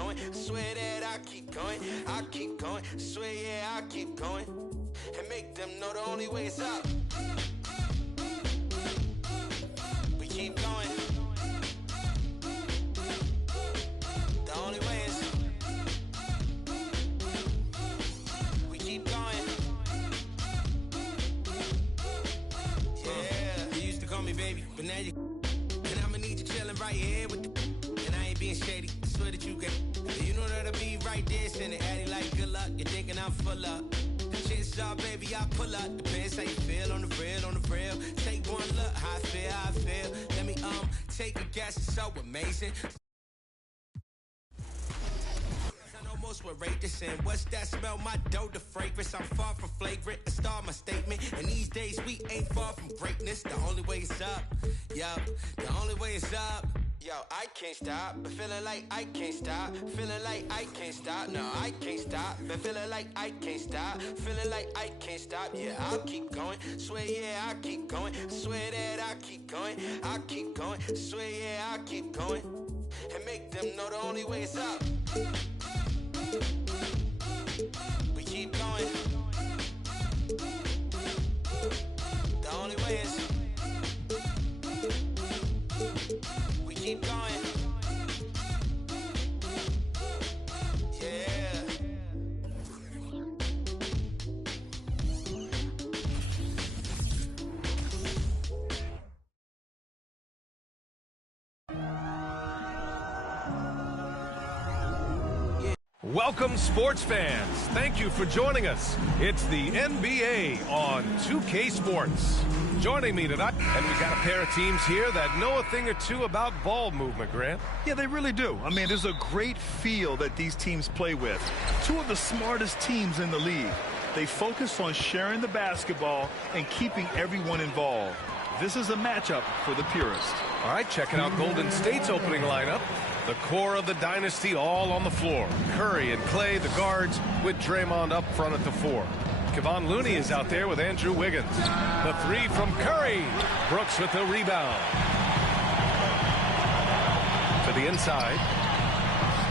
going. Swear that I keep going. I keep going. Swear, yeah, I keep going. And make them know the only way is up. We keep going. The only way is we keep going. Yeah, you used to call me baby, but now you. And I'ma need you chilling right here with the. And I ain't being shady. I swear that you get. You know that'll be right there, sending Addy like good luck. You're thinking I'm full up. Chances are, baby, I pull up. Depends how you feel on the real, on the real. Take one look, how I feel, how I feel. Let me take a guess, it's so amazing. I know most would rate this in. What's that smell? My dough, the fragrance. I'm far from flagrant. I start my statement. And these days we ain't far from greatness. The only way is up. Yup, the only way is up. Yo, I can't stop, but feeling like I can't stop. Feeling like I can't stop, no, I can't stop. But feeling like I can't stop. Feeling like I can't stop, yeah, I'll keep going. Swear, yeah, I keep going. Swear that I keep going. I keep going. Swear, yeah, I keep going. And make them know the only way is up. We keep going. The only way is keep going. Yeah. Welcome, sports fans. Thank you for joining us. It's the NBA on 2K Sports. Joining me tonight, and we've got a pair of teams here that know a thing or two about ball movement, Grant. Yeah, they really do. I mean, there's a great feel that these teams play with. Two of the smartest teams in the league. They focus on sharing the basketball and keeping everyone involved. This is a matchup for the purist. All right, checking out Golden State's opening lineup. The core of the dynasty all on the floor. Curry and Clay, the guards, with Draymond up front at the 4. Kevon Looney is out there with Andrew Wiggins. The 3 from Curry. Brooks with the rebound. To the inside.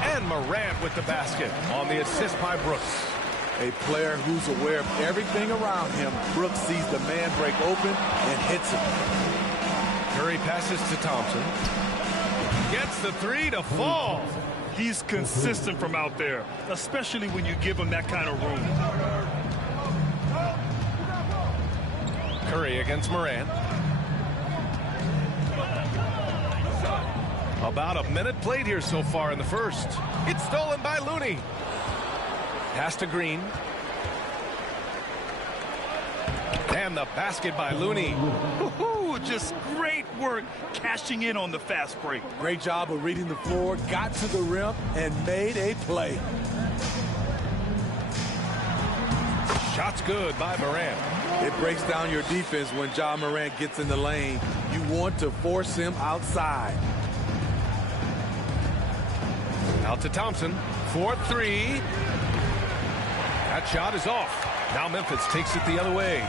And Morant with the basket on the assist by Brooks. A player who's aware of everything around him. Brooks sees the man break open and hits it. Curry passes to Thompson. Gets the 3 to fall. He's consistent from out there, especially when you give him that kind of room. Curry against Morant. About a minute played here so far in the first. It's stolen by Looney. Pass to Green. And the basket by Looney. Just great work cashing in on the fast break. Great job of reading the floor, got to the rim, and made a play. Shot's good by Morant. It breaks down your defense when Ja Morant gets in the lane. You want to force him outside. Out to Thompson. 4-3. That shot is off. Now Memphis takes it the other way.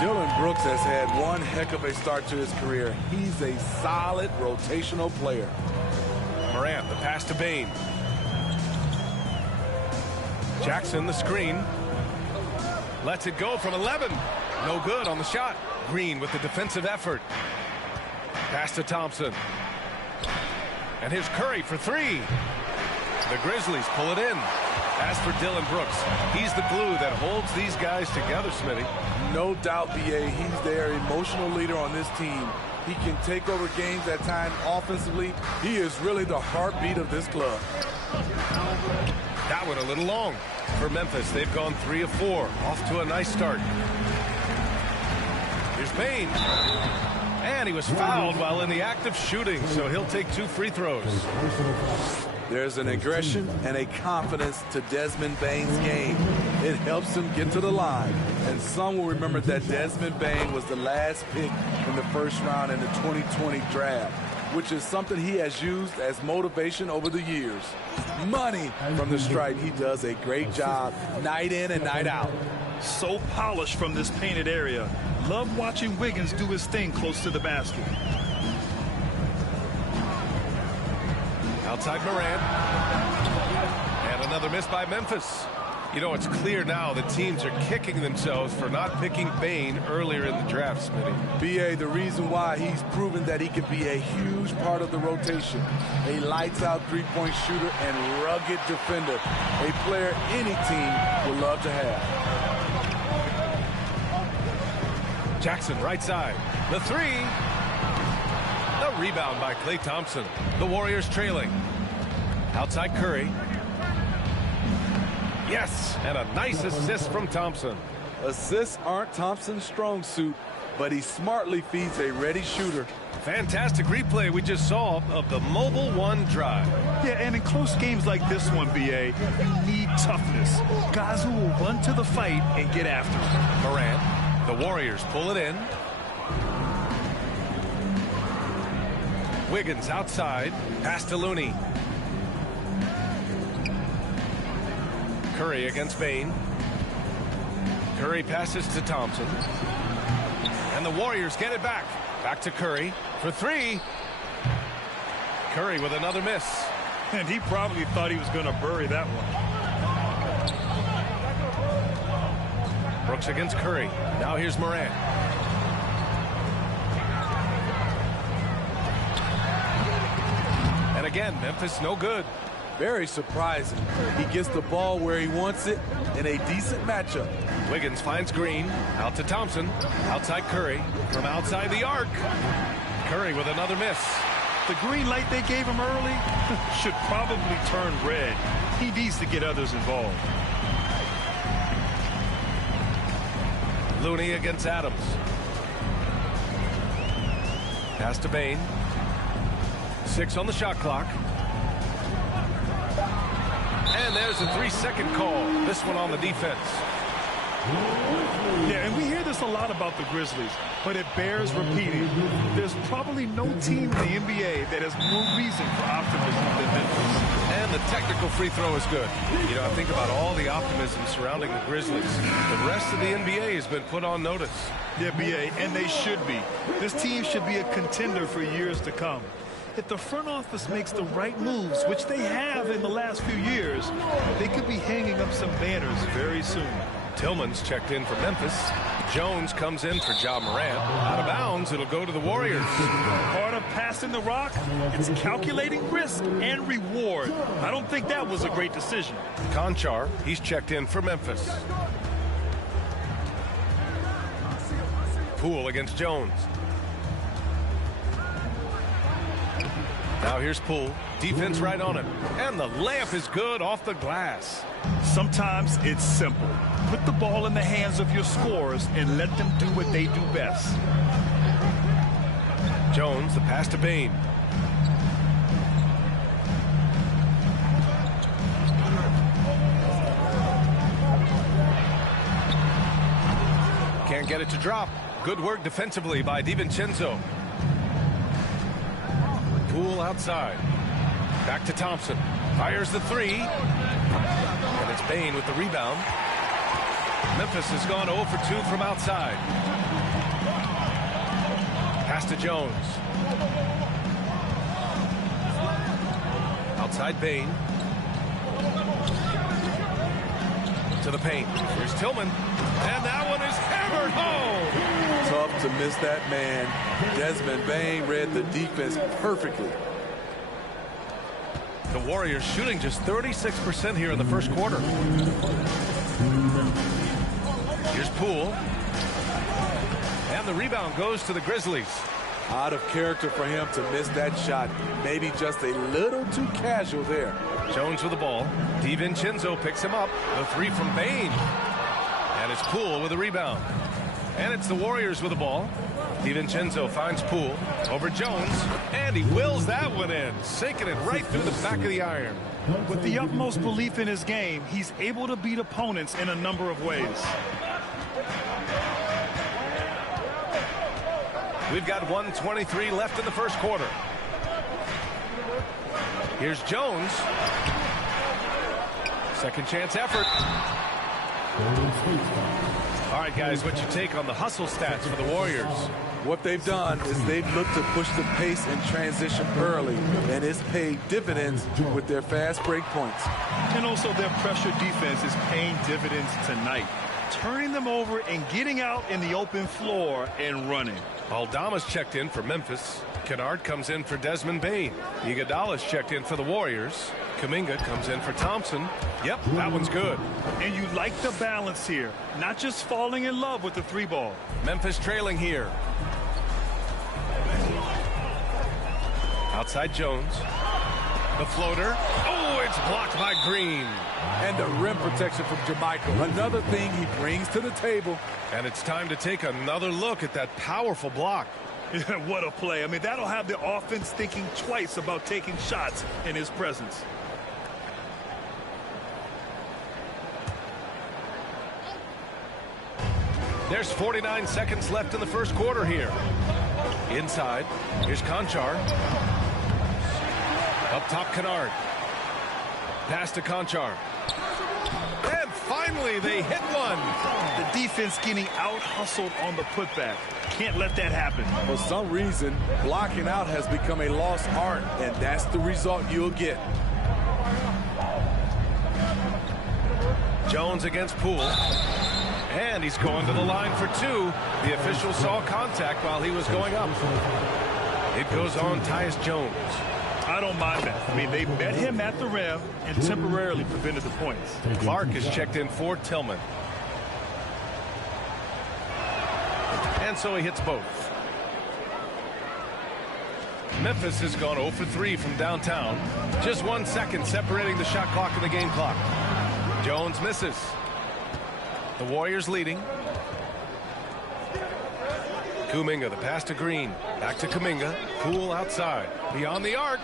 Dillon Brooks has had one heck of a start to his career. He's a solid rotational player. Morant, the pass to Bane. Jackson, the screen. Lets it go from 11. No good on the shot. Green with the defensive effort. Pass to Thompson. And here's Curry for 3. The Grizzlies pull it in. As for Dillon Brooks, he's the glue that holds these guys together, Smitty. No doubt, B.A. He's their emotional leader on this team. He can take over games at times offensively. He is really the heartbeat of this club. That went a little long. For Memphis, they've gone 3 of 4. Off to a nice start. Here's Bane. And he was fouled while in the act of shooting, so he'll take 2 free throws. There's an aggression and a confidence to Desmond Bane's game. It helps him get to the line. And some will remember that Desmond Bane was the last pick in the first round in the 2020 draft, which is something he has used as motivation over the years. Money from the stripe. He does a great job night in and night out. So polished from this painted area. Love watching Wiggins do his thing close to the basket. Outside Morant. Another miss by Memphis. You know, it's clear now that teams are kicking themselves for not picking Bane earlier in the draft, Smitty. B.A., the reason why he's proven that he can be a huge part of the rotation. A lights-out three-point shooter and rugged defender. A player any team would love to have. Jackson, right side. The three. The rebound by Klay Thompson. The Warriors trailing. Outside Curry. Yes, and a nice assist from Thompson. Assists aren't Thompson's strong suit, but he smartly feeds a ready shooter. Fantastic replay we just saw of the Mobile One drive. Yeah, and in close games like this one, B.A., you need toughness. Guys who will run to the fight and get after it. Morant, the Warriors pull it in. Wiggins outside, pass to Looney. Curry against Bane. Curry passes to Thompson. And the Warriors get it back. Back to Curry for three. Curry with another miss. And he probably thought he was going to bury that one. Brooks against Curry. Now here's Morant. And again, Memphis no good. Very surprising. He gets the ball where he wants it in a decent matchup. Wiggins finds Green. Out to Thompson. Outside Curry. From outside the arc. Curry with another miss. The green light they gave him early should probably turn red. He needs to get others involved. Looney against Adams. Pass to Bane. 6 on the shot clock. And there's a 3-second call. This one on the defense. Yeah, and we hear this a lot about the Grizzlies, but it bears repeating. There's probably no team in the NBA that has more reason for optimism than Memphis. And the technical free throw is good. You know, think about all the optimism surrounding the Grizzlies. The rest of the NBA has been put on notice. Yeah, B.A., and they should be. This team should be a contender for years to come. If the front office makes the right moves, which they have in the last few years, they could be hanging up some banners very soon. Tillman's checked in for Memphis. Jones comes in for Ja Morant. Out of bounds, it'll go to the Warriors. Part of passing the rock, it's calculating risk and reward. I don't think that was a great decision. Conchar, he's checked in for Memphis. Poole against Jones. Now here's Poole. Defense right on it. And the layup is good off the glass. Sometimes it's simple. Put the ball in the hands of your scorers and let them do what they do best. Jones, the pass to Bane. Can't get it to drop. Good work defensively by DiVincenzo. Poole outside. Back to Thompson. Fires the three. And it's Bane with the rebound. Memphis has gone 0 for 2 from outside. Pass to Jones. Outside Bane. To the paint. Here's Tillman. And that one is hammered home. Tough to miss that man. Desmond Bane read the defense perfectly. The Warriors shooting just 36% here in the first quarter. Here's Poole. And the rebound goes to the Grizzlies. Out of character for him to miss that shot. Maybe just a little too casual there. Jones with the ball. DiVincenzo picks him up. The three from Bane. And it's Poole with the rebound. And it's the Warriors with the ball. DiVincenzo finds Poole over Jones. And he wills that one in, sinking it right through the back of the iron. With the utmost belief in his game, he's able to beat opponents in a number of ways. We've got 1:23 left in the first quarter. Here's Jones. Second chance effort. All right, guys, what's your take on the hustle stats for the Warriors? What they've done is they've looked to push the pace and transition early, and it's paid dividends with their fast break points. And also their pressure defense is paying dividends tonight, turning them over and getting out in the open floor and running. Aldama's checked in for Memphis. Kennard comes in for Desmond Bane. Iguodala's checked in for the Warriors. Kuminga comes in for Thompson. Yep, that one's good. And you like the balance here, not just falling in love with the three ball. Memphis trailing here. Outside Jones. The floater. Oh, it's blocked by Green. And the rim protection from JaMychal. Another thing he brings to the table. And it's time to take another look at that powerful block. What a play. I mean, that'll have the offense thinking twice about taking shots in his presence. There's 49 seconds left in the first quarter here. Inside, here's Konchar. Up top, Kennard. Pass to Konchar. And finally, they hit one. The defense getting out-hustled on the putback. Can't let that happen. For some reason, blocking out has become a lost art, and that's the result you'll get. Jones against Poole. And he's going to the line for two. The official saw contact while he was going up. It goes on Tyus Jones. I don't mind that. I mean, they met him at the rim and temporarily prevented the points. Clark is checked in for Tillman. And so he hits both. Memphis has gone 0 for 3 from downtown. Just 1 second separating the shot clock and the game clock. Jones misses. The Warriors leading. Kuminga, the pass to Green. Back to Kuminga. Poole outside. Beyond the arc.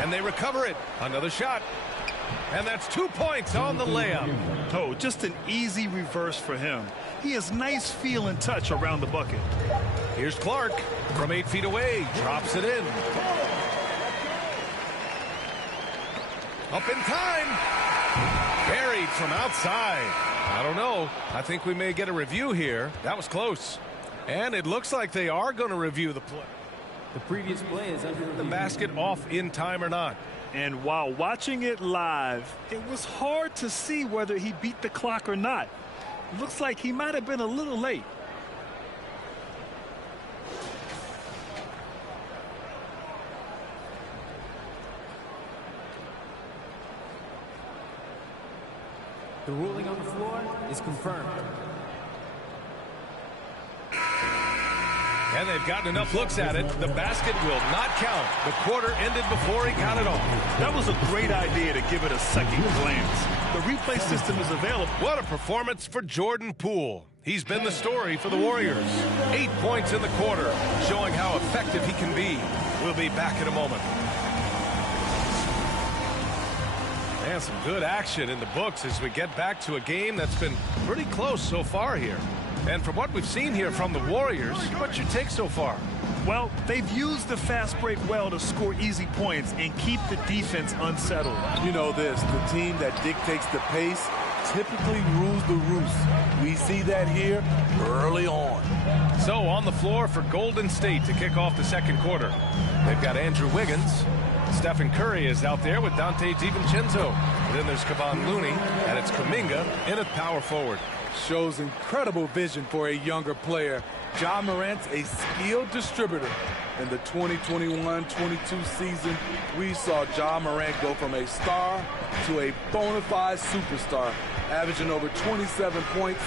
And they recover it. Another shot. And that's 2 points on the layup. Oh, just an easy reverse for him. He has nice feel and touch around the bucket. Here's Clark from 8 feet away. Drops it in. Up in time. Buried from outside. I don't know. I think we may get a review here. That was close. And it looks like they are going to review the play. The previous play is under the basket off in time or not. And while watching it live, it was hard to see whether he beat the clock or not. Looks like he might have been a little late. The ruling on the floor is confirmed. And they've gotten enough looks at it. The basket will not count. The quarter ended before he got it off. That was a great idea to give it a second glance. The replay system is available. What a performance for Jordan Poole. He's been the story for the Warriors. 8 points in the quarter, showing how effective he can be. We'll be back in a moment. And some good action in the books as we get back to a game that's been pretty close so far here. And from what we've seen here from the Warriors, what's your take so far? Well, they've used the fast break well to score easy points and keep the defense unsettled. You know this, the team that dictates the pace typically rules the roost. We see that here early on. So on the floor for Golden State to kick off the second quarter. They've got Andrew Wiggins. Stephen Curry is out there with Dante DiVincenzo. Then there's Kevon Looney, and it's Kuminga in at power forward. Shows incredible vision for a younger player. Ja Morant's a skilled distributor. In the 2021-22 season, we saw Ja Morant go from a star to a bona fide superstar, averaging over 27 points,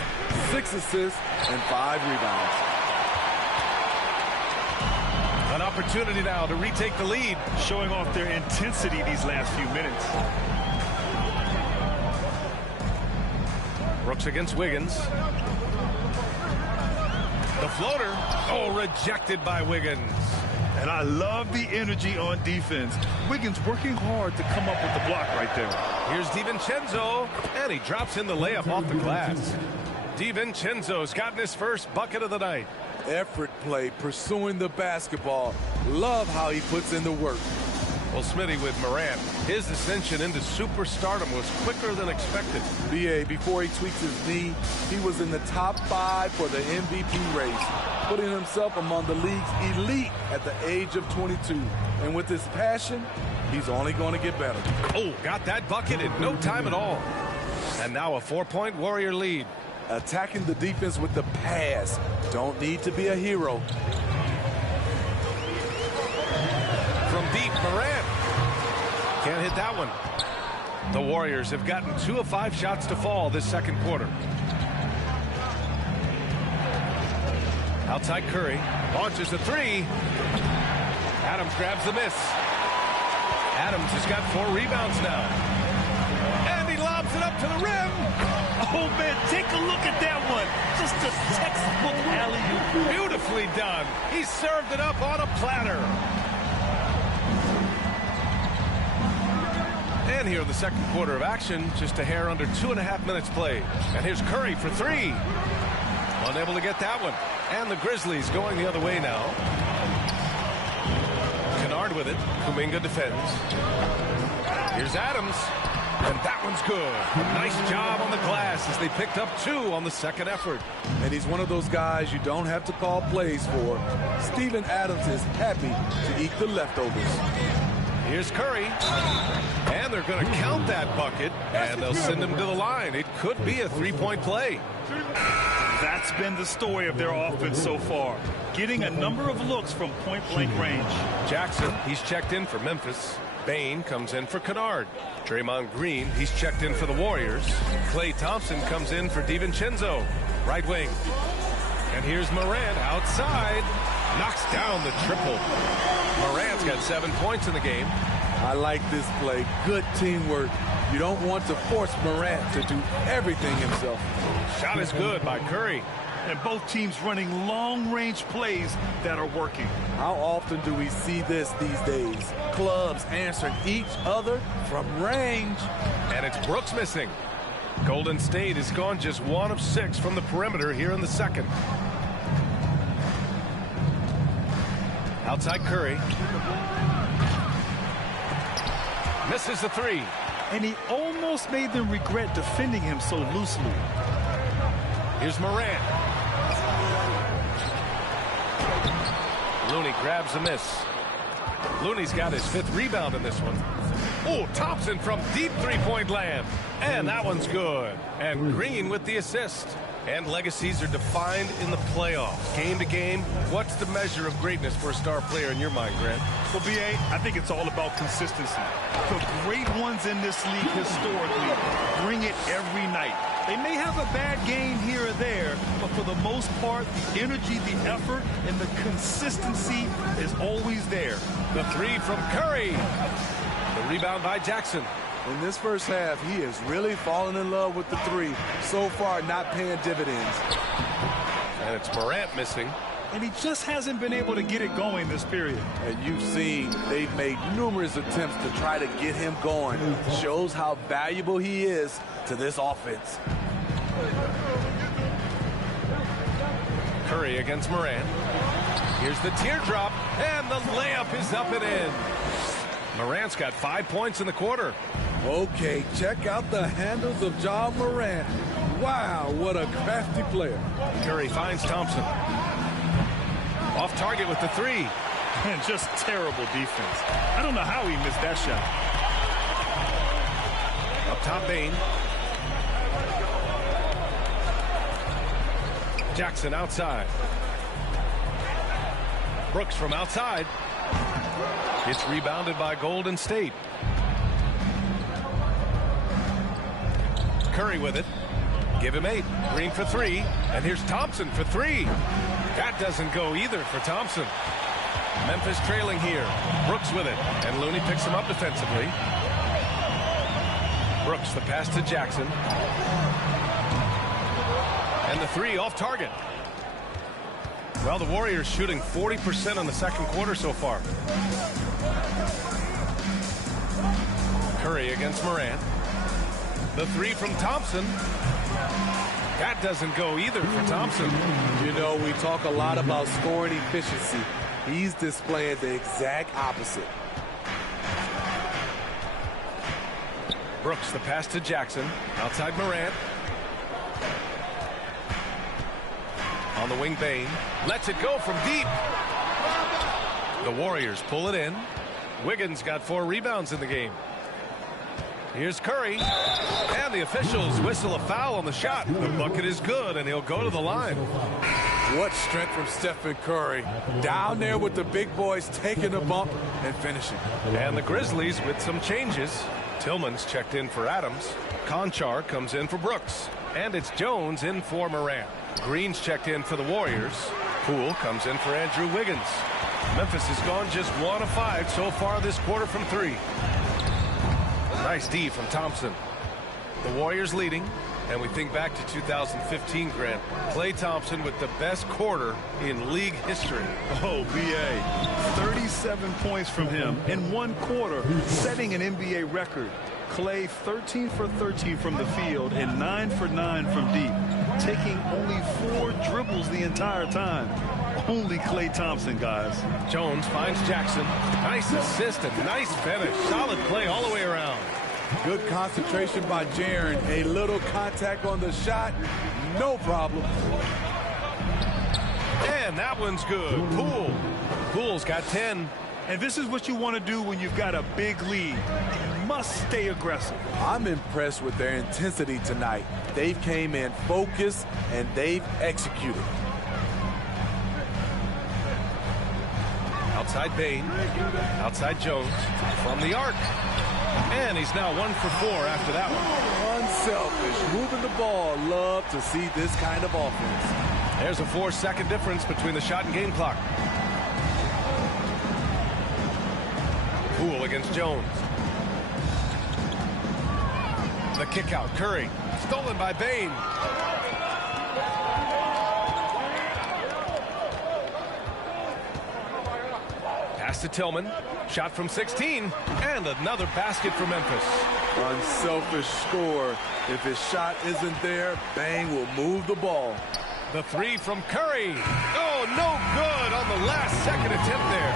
6 assists, and 5 rebounds. An opportunity now to retake the lead. Showing off their intensity these last few minutes. Brooks against Wiggins. The floater. Oh, rejected by Wiggins. And I love the energy on defense. Wiggins working hard to come up with the block right there. Here's DiVincenzo, and he drops in the layup off the glass. DiVincenzo's gotten his first bucket of the night. Effort play, pursuing the basketball. Love how he puts in the work. Well, Smitty, with Morant, his ascension into superstardom was quicker than expected. B.A., before he tweaked his knee, he was in the top 5 for the MVP race, putting himself among the league's elite at the age of 22. And with his passion, he's only going to get better. Oh, got that bucket in no time at all. And now a 4-point Warrior lead. Attacking the defense with the pass. Don't need to be a hero. From deep, Morant. Can't hit that one. The Warriors have gotten 2 of 5 shots to fall this second quarter. Outside Curry. Launches the 3. Adams grabs the miss. Adams has got 4 rebounds now. And he lobs it up to the rim. Oh, man, take a look at that one. Just a textbook alley-oop. Beautifully done. He served it up on a platter. And here in the second quarter of action, just a hair under 2.5 minutes played. And here's Curry for 3. Unable to get that one. And the Grizzlies going the other way now. Kennard with it. Kuminga defends. Here's Adams. And that one's good. Nice job on the glass as they picked up 2 on the second effort. And he's one of those guys you don't have to call plays for. Steven Adams is happy to eat the leftovers. Here's Curry. And they're going to count that bucket. And they'll send him to the line. It could be a 3-point play. That's been the story of their offense so far. Getting a number of looks from point-blank range. Jackson, he's checked in for Memphis. Bane comes in for Kennard. Draymond Green, he's checked in for the Warriors. Klay Thompson comes in for DiVincenzo, right wing. And here's Morant outside. Knocks down the triple. Morant's got 7 points in the game. I like this play. Good teamwork. You don't want to force Morant to do everything himself. Shot is good by Curry. And both teams running long-range plays that are working. How often do we see this these days? Clubs answering each other from range. And it's Brooks missing. Golden State has gone just 1 of 6 from the perimeter here in the second. Outside Curry. Misses the 3. And he almost made them regret defending him so loosely. Here's Morant. Looney grabs a miss. Looney's got his 5th rebound in this one. Oh, Thompson from deep 3-point land. And that one's good. And Green with the assist. And legacies are defined in the playoffs. Game to game, what's the measure of greatness for a star player in your mind, Grant? Well, B.A., I think it's all about consistency. The great ones in this league historically bring it every night. They may have a bad game here or there, but for the most part, the energy, the effort, and the consistency is always there. The 3 from Curry. The rebound by Jackson. In this first half, he is really falling in love with the 3. So far, not paying dividends. And it's Morant missing. And he just hasn't been able to get it going this period. And you've seen they've made numerous attempts to try to get him going. Shows how valuable he is to this offense. Curry against Morant. Here's the teardrop, and the layup is up and in. Morant's got 5 points in the quarter. Okay, check out the handles of Ja Morant. Wow, what a crafty player. Curry finds Thompson. Off target with the 3. And just terrible defense. I don't know how he missed that shot. Up top, Bane. Jackson outside. Brooks from outside. It's rebounded by Golden State. Curry with it. Give him 8. Green for 3. And here's Thompson for 3. That doesn't go either for Thompson. Memphis trailing here. Brooks with it. And Looney picks him up defensively. Brooks, the pass to Jackson. And the 3 off target. Well, the Warriors shooting 40% in the second quarter so far. Curry against Morant. The 3 from Thompson. That doesn't go either for Thompson. You know, we talk a lot about scoring efficiency. He's displaying the exact opposite. Brooks, the pass to Jackson. Outside Morant. On the wing, Bane. Lets it go from deep. The Warriors pull it in. Wiggins got 4 rebounds in the game. Here's Curry. And the officials whistle a foul on the shot. The bucket is good, and he'll go to the line. What strength from Stephen Curry. Down there with the big boys, taking the bump and finishing. And the Grizzlies with some changes. Tillman's checked in for Adams. Conchar comes in for Brooks. And it's Jones in for Morant. Green's checked in for the Warriors. Poole comes in for Andrew Wiggins. Memphis has gone just 1 of 5 so far this quarter from 3. Nice D from Thompson. The Warriors leading. And we think back to 2015, Grant. Klay Thompson with the best quarter in league history. Oh, B.A. 37 points from him in 1 quarter, setting an NBA record. Klay 13 for 13 from the field and 9 for 9 from deep, taking only 4 dribbles the entire time. Only Klay Thompson, guys. Jones finds Jackson. Nice assist and nice finish. Solid play all the way around. Good concentration by Jaren. A little contact on the shot. No problem. And that one's good. Poole. Poole's got 10. And this is what you want to do when you've got a big lead. You must stay aggressive. I'm impressed with their intensity tonight. They've came in focused and they've executed. Outside Bane. Outside Jones. From the arc. And he's now 1 for 4 after that one. Unselfish. Moving the ball. Love to see this kind of offense. There's a 4-second difference between the shot and game clock. Poole against Jones. The kick out. Curry. Stolen by Bane. Pass to Tillman. Shot from 16. And another basket for Memphis. Unselfish score. If his shot isn't there, Bane will move the ball. The 3 from Curry. Oh, no good on the last second attempt there.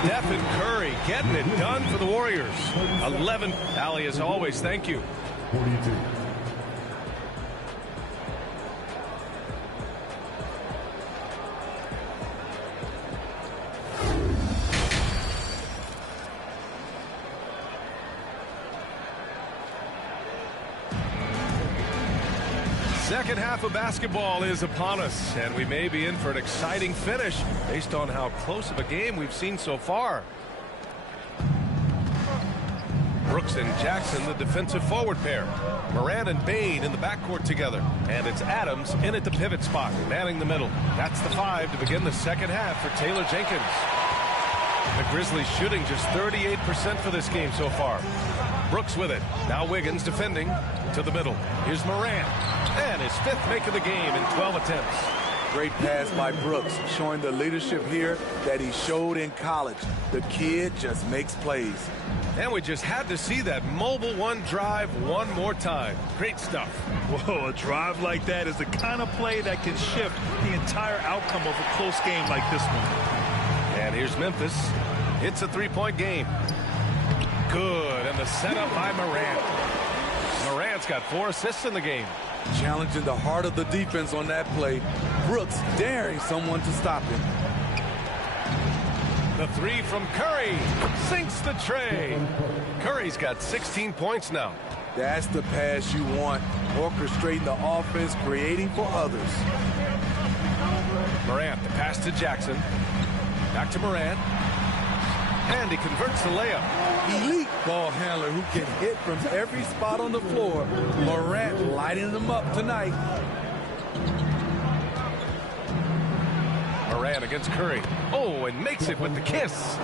Stephen Curry getting it done for the Warriors. 11. Allie, as always, thank you. 42. Second half of basketball is upon us, and we may be in for an exciting finish based on how close of a game we've seen so far. Brooks and Jackson, the defensive forward pair. Morant and Bane in the backcourt together. And it's Adams in at the pivot spot, manning the middle. That's the 5 to begin the second half for Taylor Jenkins. The Grizzlies shooting just 38% for this game so far. Brooks with it. Now Wiggins defending to the middle. Here's Morant. And his 5th make of the game in 12 attempts. Great pass by Brooks, showing the leadership here that he showed in college. The kid just makes plays. And we just had to see that mobile 1 drive one more time. Great stuff. Whoa, a drive like that is the kind of play that can shift the entire outcome of a close game like this one. And here's Memphis. It's a 3-point game. Good, and the setup by Morant. Morant's got 4 assists in the game. Challenging the heart of the defense on that play. Brooks daring someone to stop him. The 3 from Curry sinks the tray. Curry's got 16 points now. That's the pass you want. Orchestrating the offense, creating for others. Morant, the pass to Jackson. Back to Morant. And he converts the layup. Elite ball handler who can hit from every spot on the floor. Morant lighting them up tonight. Morant against Curry. Oh, and makes it with the kiss.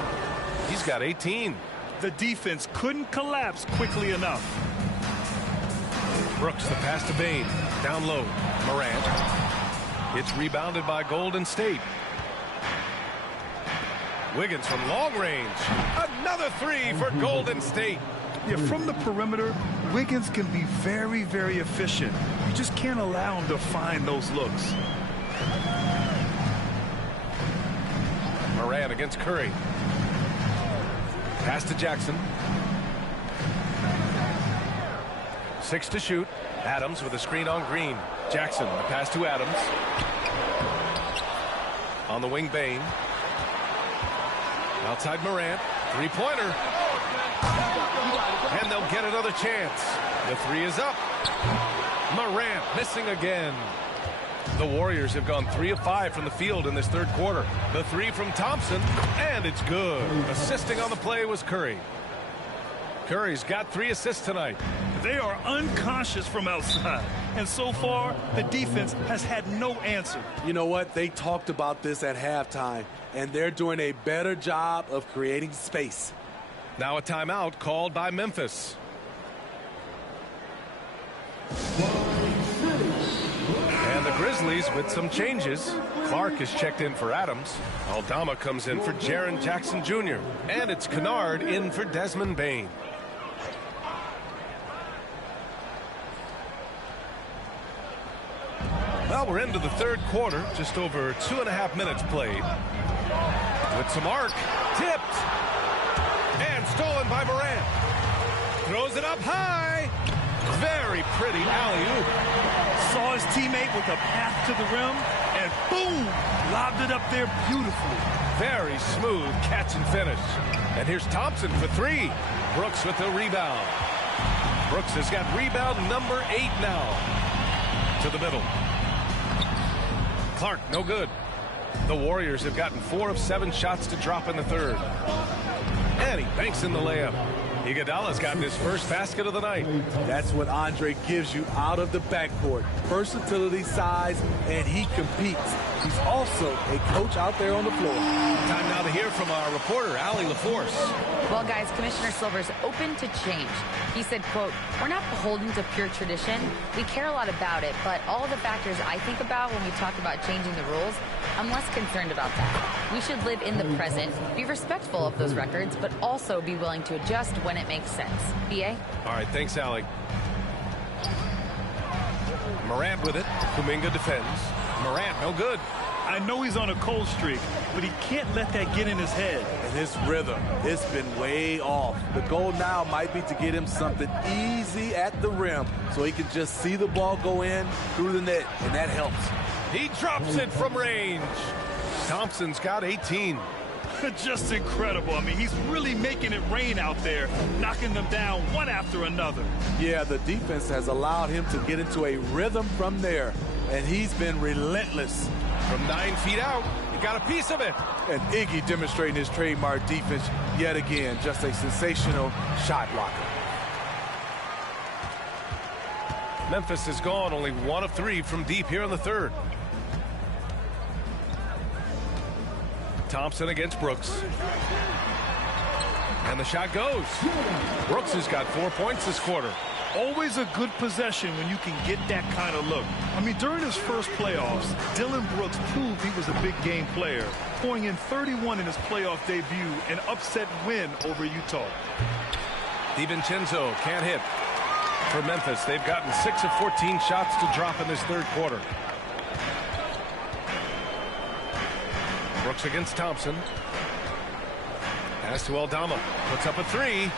He's got 18. The defense couldn't collapse quickly enough. Brooks, the pass to Bane. Down low. Morant. It's rebounded by Golden State. Wiggins from long range. Another 3 for Golden State. Yeah, from the perimeter, Wiggins can be very, very efficient. You just can't allow him to find those looks. Morant against Curry. Pass to Jackson. 6 to shoot. Adams with a screen on Green. Jackson, the pass to Adams. On the wing, Bane. Outside Morant. Three-pointer. And they'll get another chance. The three is up. Morant missing again. The Warriors have gone 3 of 5 from the field in this third quarter. The three from Thompson, and it's good. Assisting on the play was Curry. Curry's got 3 assists tonight. They are unconscious from outside, and so far the defense has had no answer. You know what? They talked about this at halftime, and they're doing a better job of creating space. Now a timeout called by Memphis. And the Grizzlies with some changes. Clark is checked in for Adams. Aldama comes in for Jaren Jackson Jr. And it's Kennard in for Desmond Bane. Well, we're into the third quarter. Just over 2.5 minutes played. With some arc. Tipped. And stolen by Morant. Throws it up high. Very pretty alley-oop. Saw his teammate with a path to the rim, and boom, lobbed it up there beautifully. Very smooth catch and finish. And here's Thompson for 3. Brooks with the rebound. Brooks has got rebound number 8 now. To the middle. Clark, no good. The Warriors have gotten 4 of 7 shots to drop in the third. And he banks in the layup. Iguodala's gotten his first basket of the night. That's what Andre gives you out of the backcourt. Versatility, size, and he competes. He's also a coach out there on the floor. Time now to hear from our reporter, Allie LaForce. Well, guys, Commissioner Silver's open to change. He said, quote, "We're not beholden to pure tradition. We care a lot about it, but all the factors I think about when we talk about changing the rules, I'm less concerned about that. We should live in the present, be respectful of those records, but also be willing to adjust when it makes sense." BA? All right, thanks, Allie. Morant with it. Kuminga defends. Morant, no good. I know he's on a cold streak, but he can't let that get in his head. And his rhythm, it's been way off. The goal now might be to get him something easy at the rim so he can just see the ball go in through the net, and that helps. He drops it from range. Thompson's got 18. Just incredible. I mean, he's really making it rain out there, knocking them down one after another. Yeah, the defense has allowed him to get into a rhythm from there, and he's been relentless. From 9 feet out, he got a piece of it. And Iggy demonstrating his trademark defense yet again. Just a sensational shot blocker. Memphis has gone only 1 of 3 from deep here in the third. Thompson against Brooks. And the shot goes. Brooks has got 4 points this quarter. Always a good possession when you can get that kind of look. I mean, during his first playoffs, Dillon Brooks proved he was a big game player, pouring in 31 in his playoff debut, an upset win over Utah. DiVincenzo can't hit. For Memphis, they've gotten 6 of 14 shots to drop in this third quarter. Brooks against Thompson. Pass to Aldama. Puts up a 3.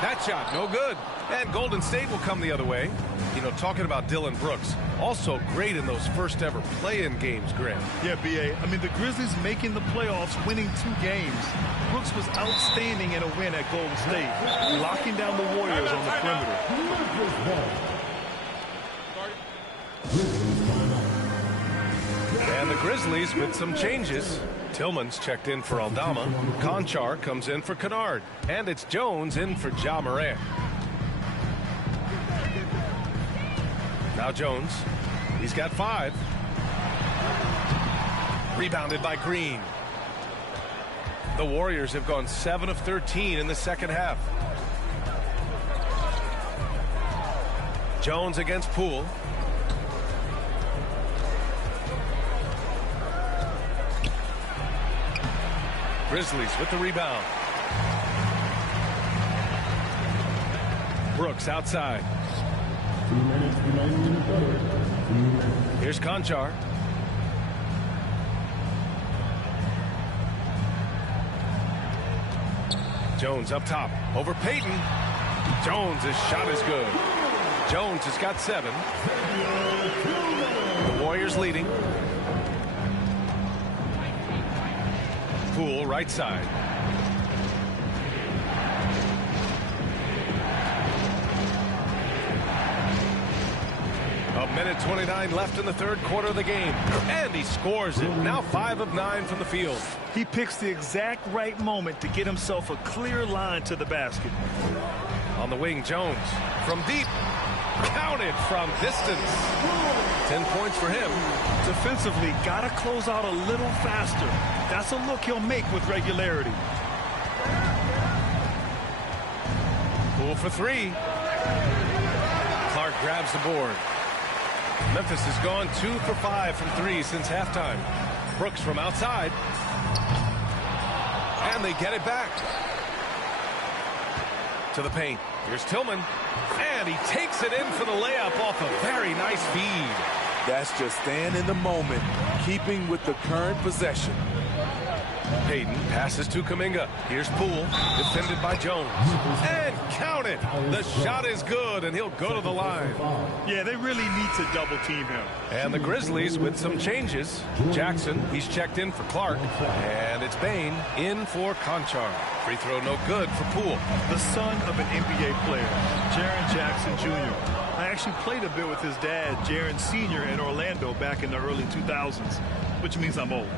That shot, no good. And Golden State will come the other way. You know, talking about Dillon Brooks, also great in those first ever play-in games, Grant. Yeah, B.A. I mean, the Grizzlies making the playoffs, winning 2 games. Brooks was outstanding in a win at Golden State, locking down the Warriors on the perimeter. And the Grizzlies with some changes. Tillman's checked in for Aldama. Conchar comes in for Kennard. And it's Jones in for Ja Morant. Now Jones. He's got 5. Rebounded by Green. The Warriors have gone 7 of 13 in the second half. Jones against Poole. Grizzlies with the rebound. Brooks outside. Here's Conchar. Jones up top. Over Payton. Jones' shot is good. Jones has got 7. The Warriors leading. Poole right side. A minute 29 left in the third quarter of the game. And he scores it. Now 5 of 9 from the field. He picks the exact right moment to get himself a clear line to the basket. On the wing, Jones from deep. Counted from distance. 10 points for him. Defensively, got to close out a little faster. That's a look he'll make with regularity. Poole for 3. Clark grabs the board. Memphis has gone 2 for 5 from 3 since halftime. Brooks from outside. And they get it back. To the paint. Here's Tillman. And he takes it in for the layup off a very nice feed. That's just staying in the moment, keeping with the current possession. Payton passes to Kuminga. Here's Poole, defended by Jones. And count it! The shot is good, and he'll go to the line. Yeah, they really need to double team him. And the Grizzlies with some changes. Jackson, he's checked in for Clark. And it's Bane in for Conchar. Free throw no good for Poole. The son of an NBA player, Jaren Jackson Jr. I actually played a bit with his dad, Jaren Sr. in Orlando back in the early 2000s, which means I'm old.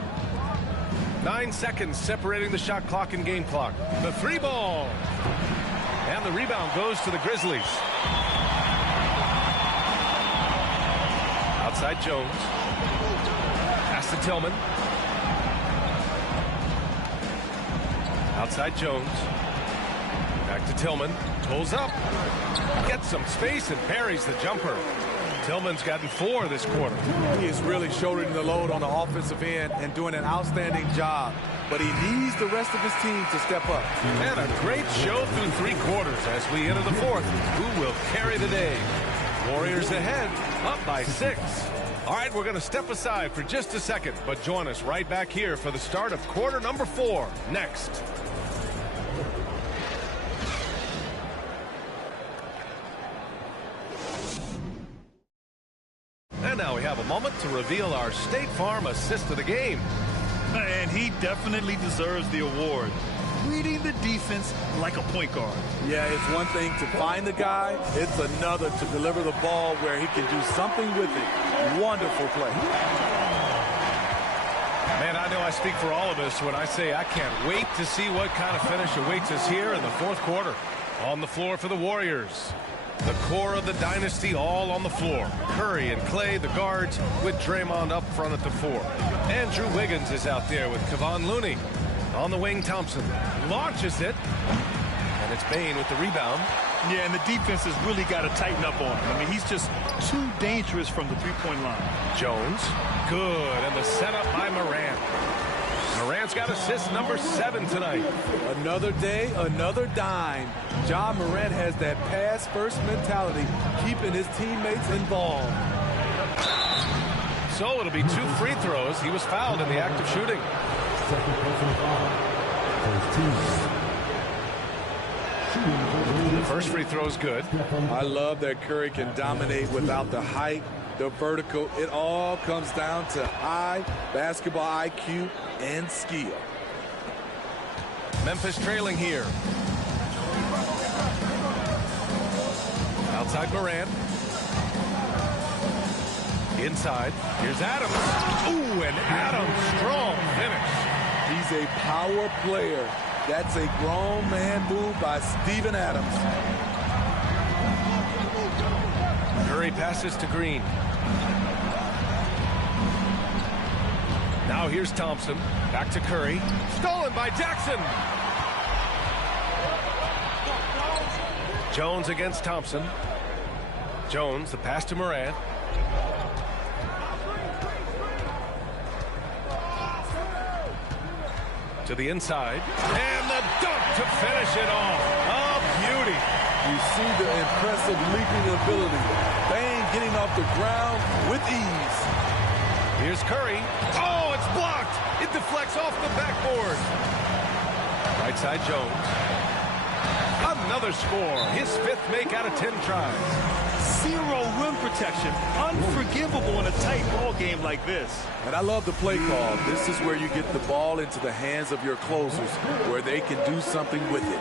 9 seconds separating the shot clock and game clock. The 3 ball. And the rebound goes to the Grizzlies. Outside Jones. Pass to Tillman. Outside Jones. Back to Tillman. Pulls up. Gets some space and parries the jumper. Tillman's gotten 4 this quarter. He is really shouldering the load on the offensive end and doing an outstanding job. But he needs the rest of his team to step up. And a great show through 3 quarters as we enter the 4th. Who will carry the day? Warriors ahead, up by 6. All right, we're going to step aside for just a second, but join us right back here for the start of quarter number 4 next. And now we have a moment to reveal our State Farm assist of the game. And he definitely deserves the award. Reading the defense like a point guard. Yeah, it's one thing to find the guy. It's another to deliver the ball where he can do something with it. Wonderful play. Man, I know I speak for all of us when I say I can't wait to see what kind of finish awaits us here in the 4th quarter. On the floor for the Warriors. The core of the dynasty all on the floor. Curry and Clay, the guards, with Draymond up front at the 4. Andrew Wiggins is out there with Kevon Looney. On the wing, Thompson launches it. And it's Bane with the rebound. Yeah, and the defense has really got to tighten up on him. I mean, he's just too dangerous from the three-point line. Jones, good, and the setup by Morant. Morant's got assist number 7 tonight. Another day, another dime. Ja Morant has that pass-first mentality, keeping his teammates involved. So it'll be 2 free throws. He was fouled in the act of shooting. The first free throw is good. I love that Curry can dominate without the height, the vertical. It all comes down to high basketball IQ and skill. Memphis trailing here. Outside Morant. Inside. Here's Adams. Ooh, and Adams, strong finish. He's a power player. That's a grown man move by Steven Adams. Curry passes to Green. Now here's Thompson. Back to Curry. Stolen by Jackson. Jones against Thompson. Jones, the pass to Morant. To the inside. And the dunk to finish it off. A beauty. You see the impressive leaping ability. Bane getting off the ground with ease. Here's Curry. Oh, it's blocked. It deflects off the backboard. Right side Jones. Another score. His 5th make out of 10 tries. Zero rim protection. Unforgivable in a tight ball game like this. And I love the play call. This is where you get the ball into the hands of your closers, where they can do something with it.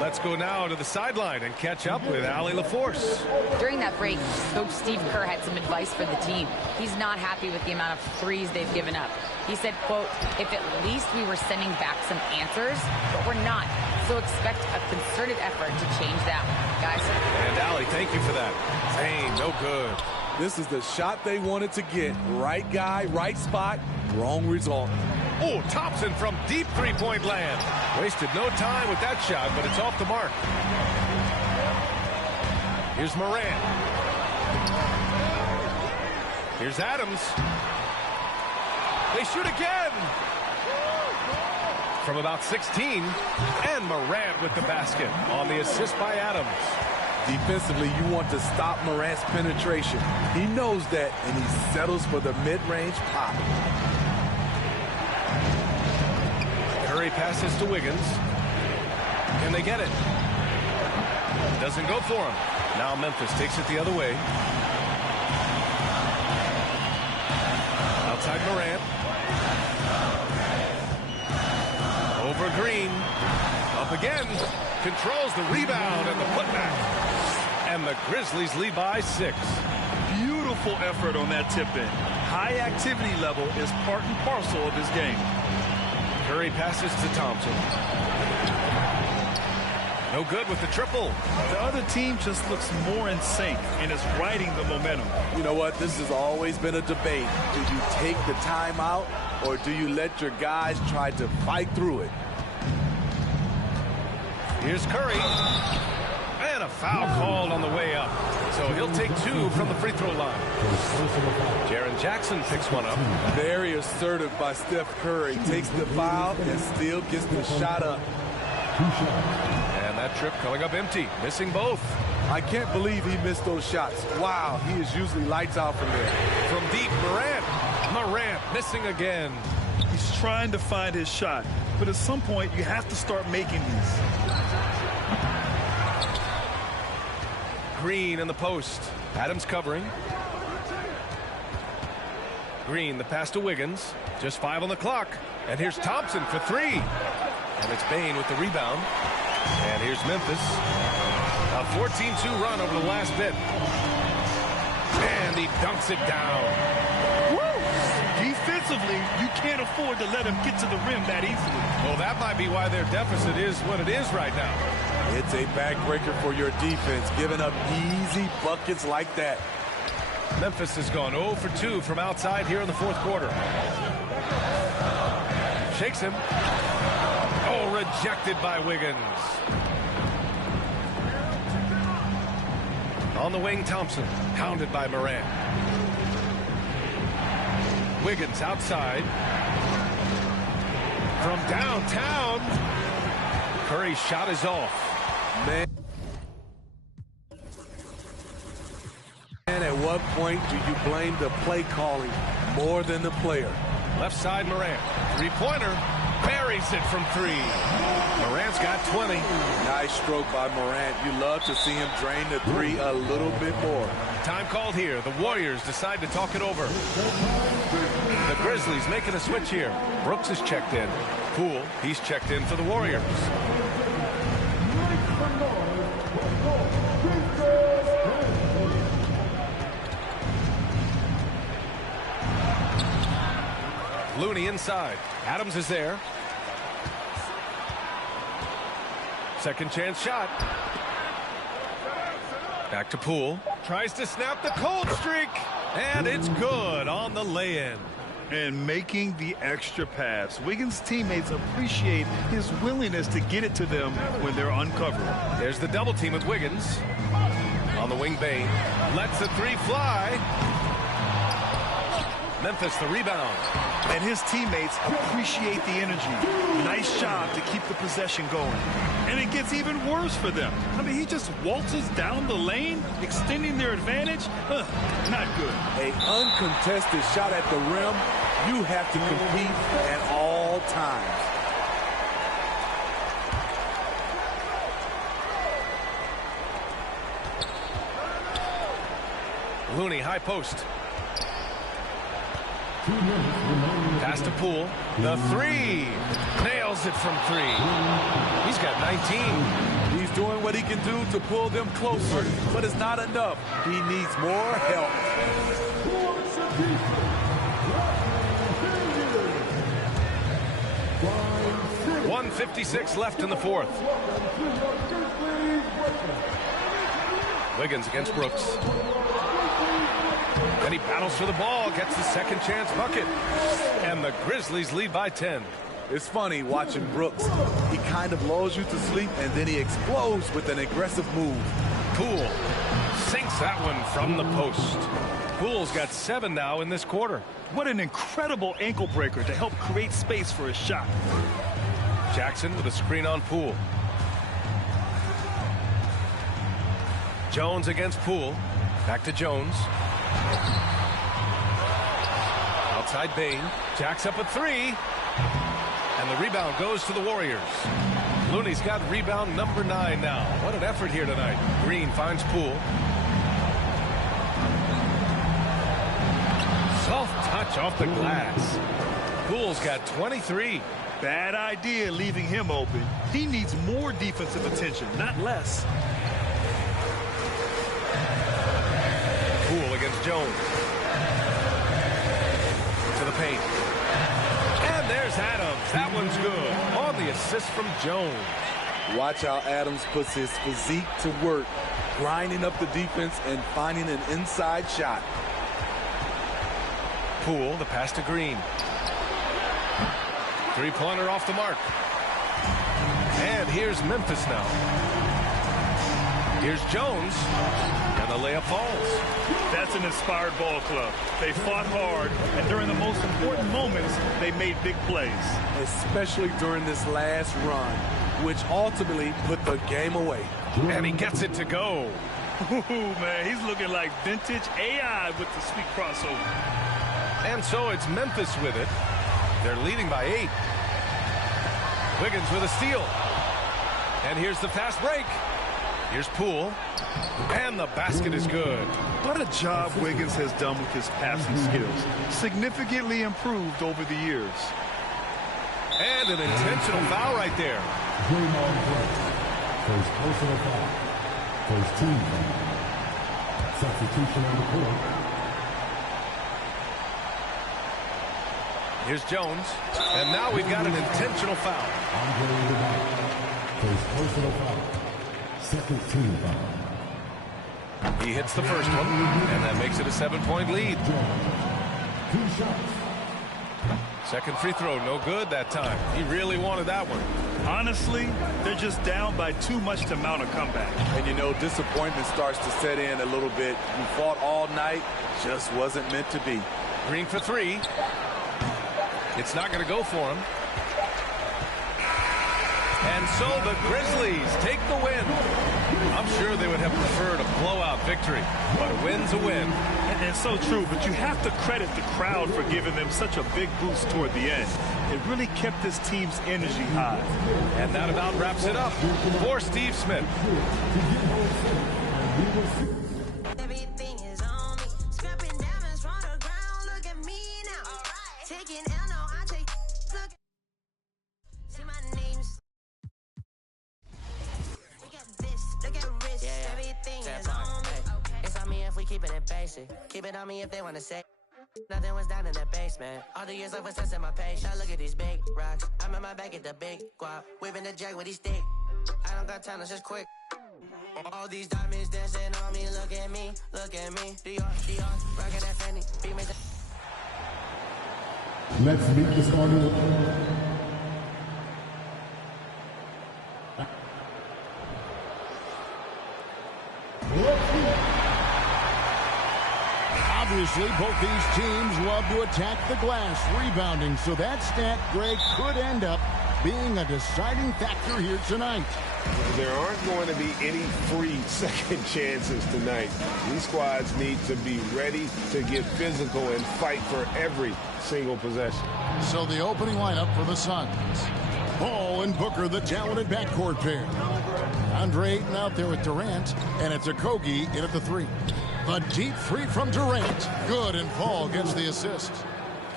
Let's go now to the sideline and catch up with Allie LaForce. During that break, Coach Steve Kerr had some advice for the team. He's not happy with the amount of threes they've given up. He said, quote, if at least we were sending back some answers, but we're not. So expect a concerted effort to change that, guys. And Allie, thank you for that. Zane, no good. This is the shot they wanted to get. Right guy, right spot, wrong result. Oh, Thompson from deep three-point land. Wasted no time with that shot, but it's off the mark. Here's Morant. Here's Adams. They shoot again. From about 16, and Morant with the basket on the assist by Adams. Defensively, you want to stop Morant's penetration. He knows that, and he settles for the mid-range pop. Curry passes to Wiggins. Can they get it? Doesn't go for him. Now Memphis takes it the other way. Outside Morant. Over Green. Up again. Controls the rebound and the putback. And the Grizzlies lead by 6. Beautiful effort on that tip-in. High activity level is part and parcel of his game. Curry passes to Thompson. No good with the triple. The other team just looks more in sync and is riding the momentum. You know what? This has always been a debate. Do you take the timeout or do you let your guys try to fight through it? Here's Curry. And a foul called on the way up. So he'll take 2 from the free throw line. Jaren Jackson picks one up. Very assertive by Steph Curry. Takes the foul and still gets the shot up. And that trip coming up empty. Missing both. I can't believe he missed those shots. Wow, he is usually lights out from there. From deep, Morant. Morant missing again. He's trying to find his shot, but at some point you have to start making these. Green in the post. Adams covering. Green, the pass to Wiggins. Just 5 on the clock. And here's Thompson for 3. And it's Bane with the rebound. And here's Memphis. A 14-2 run over the last bit. And he dunks it down. Woo! Defensively, you can't afford to let him get to the rim that easily. Well, that might be why their deficit is what it is right now. It's a backbreaker for your defense, giving up easy buckets like that. Memphis has gone 0 for 2 from outside here in the 4th quarter. Shakes him. Oh, rejected by Wiggins. On the wing, Thompson, pounded by Morant. Wiggins outside. From downtown. Curry's shot is off. Man, and at what point do you blame the play calling more than the player? Left side, Morant. Three-pointer. Buries it from 3. Morant's got 20. Nice stroke by Morant. You love to see him drain the 3 a little bit more. Time called here. The Warriors decide to talk it over. The Grizzlies making a switch here. Brooks is checked in. Poole, he's checked in for the Warriors. Looney inside. Adams is there. Second chance shot. Back to Poole. Tries to snap the cold streak. And it's good on the lay-in. And making the extra pass. Wiggins' teammates appreciate his willingness to get it to them when they're uncovered. There's the double team with Wiggins. On the wing, Bane. Lets the 3 fly. Memphis the rebound. And his teammates appreciate the energy. Nice job to keep the possession going. And it gets even worse for them. I mean, he just waltzes down the lane, extending their advantage. Not good. An uncontested shot at the rim. You have to compete at all times. Looney, high post. Pass to Poole. The three. Nails it from 3. He's got 19. He's doing what he can do to pull them closer, but it's not enough. He needs more help. 1:56 left in the 4th. Wiggins against Brooks. And he battles for the ball, gets the second chance bucket. And the Grizzlies lead by 10. It's funny watching Brooks. He kind of lulls you to sleep, and then he explodes with an aggressive move. Poole sinks that one from the post. Poole's got 7 now in this quarter. What an incredible ankle breaker to help create space for a shot. Jackson with a screen on Poole. Jones against Poole. Back to Jones. Outside Bane. Jacks up a 3. And the rebound goes to the Warriors. Looney's got rebound number 9 now. What an effort here tonight. Green finds Poole. Soft touch off the glass. Poole's got 23. Bad idea leaving him open. He needs more defensive attention, not less. Poole against Jones. To the paint. And there's Adams. That one's good. On the assist from Jones. Watch how Adams puts his physique to work, grinding up the defense and finding an inside shot. Poole, the pass to Green. 3-pointer off the mark. And here's Memphis now. Here's Jones. And the layup falls. That's an inspired ball club. They fought hard, and during the most important moments, they made big plays. Especially during this last run, which ultimately put the game away. And he gets it to go. Ooh, man, he's looking like vintage AI with the sweet crossover. And so it's Memphis with it. They're leading by 8. Wiggins with a steal. And here's the fast break. Here's Poole. And the basket is good. What a job Wiggins has done with his passing skills. Significantly improved over the years. And an intentional foul right there. First personal foul. First team foul. Substitution on the court. Here's Jones. And now we've got an intentional foul. First personal foul. Second team foul. He hits the first one, and that makes it a 7-point lead. 2 shots. Second free throw, no good that time. He really wanted that one. Honestly, they're just down by too much to mount a comeback. And you know, disappointment starts to set in a little bit. You fought all night, just wasn't meant to be. Green for 3. It's not going to go for him. And so the Grizzlies take the win. I'm sure they would have preferred a blowout victory, but a win's a win. And so true, but you have to credit the crowd for giving them such a big boost toward the end. It really kept this team's energy high. And that about wraps it up for Steve Smith. Everything is on me. Scrapping diamonds from the ground. Look at me now. Taking L, no, I take. Look. See my name's. Look at this. Look at wrist. Yeah. Everything Tap is on me. It's on me if we keeping it basic. Keep it on me if they wanna say. Nothing was down in the basement. All the years of assessing my patience. Look at these big rocks. I'm in my back at the big guap. Whipping the jack with these stick. I don't got time, it's just quick. All these diamonds dancing on me. Look at me, look at me. Dior, rockin' that Fanny. Beat me. Let's meet the starting. Obviously, both these teams love to attack the glass, rebounding, so that stat, Greg, could end up being a deciding factor here tonight. There aren't going to be any free second chances tonight. These squads need to be ready to get physical and fight for every single possession. So the opening lineup for the Suns. Ball and Booker, the talented backcourt pair. Andre Ayton out there with Durant, and it's Okogie in at the 3. The deep three from Durant. Good, and Paul gets the assist.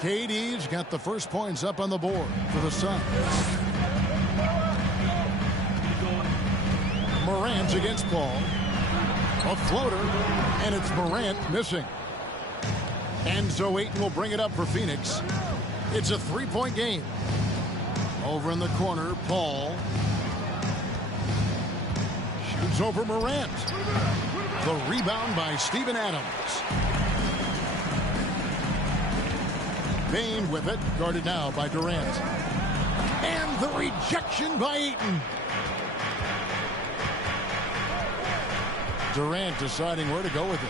KD's got the first points up on the board for the Suns. Morant against Paul. A floater, and it's Morant missing. And so Ayton will bring it up for Phoenix. It's a 3-point game. Over in the corner, Paul. Shoots over Morant. The rebound by Steven Adams. Bane with it, guarded now by Durant. And the rejection by Ayton. Durant deciding where to go with it.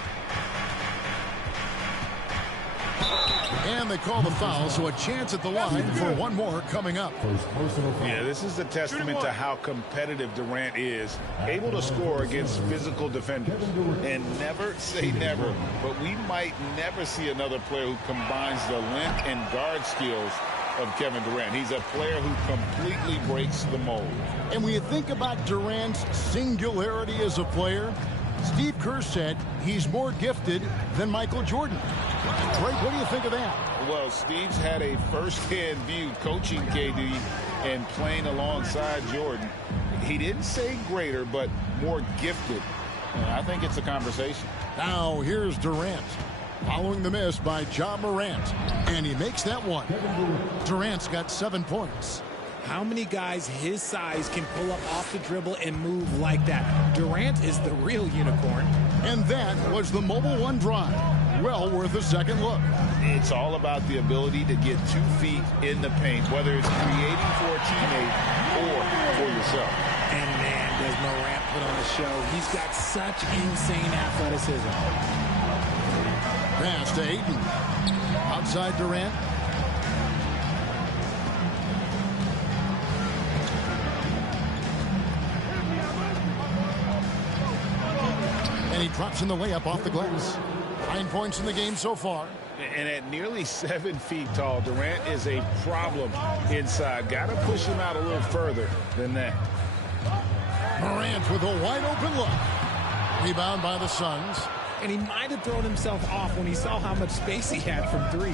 And they call the foul, so a chance at the line for one more coming up. Yeah, this is a testament to how competitive Durant is, able to score against physical defenders. And never say never, but we might never see another player who combines the length and guard skills of Kevin Durant. He's a player who completely breaks the mold. And when you think about Durant's singularity as a player, Steve Kerr said he's more gifted than Michael Jordan. Greg, what do you think of that? Well, Steve's had a first-hand view coaching KD and playing alongside Jordan. He didn't say greater, but more gifted. I think it's a conversation. Now here's Durant. Following the miss by Ja Morant. And he makes that one. Durant's got 7 points. How many guys his size can pull up off the dribble and move like that? Durant is the real unicorn. And that was the Mobile One drive. Well worth a second look. It's all about the ability to get 2 feet in the paint, whether it's creating for a teammate or for yourself. And man, does Morant put on a show. He's got such insane athleticism. Pass to Ayton. Outside Durant. And he drops in the layup off the glass. 9 points in the game so far. And at nearly 7 feet tall, Durant is a problem inside. Got to push him out a little further than that. Morant with a wide open look. Rebound by the Suns. And he might have thrown himself off when he saw how much space he had from 3.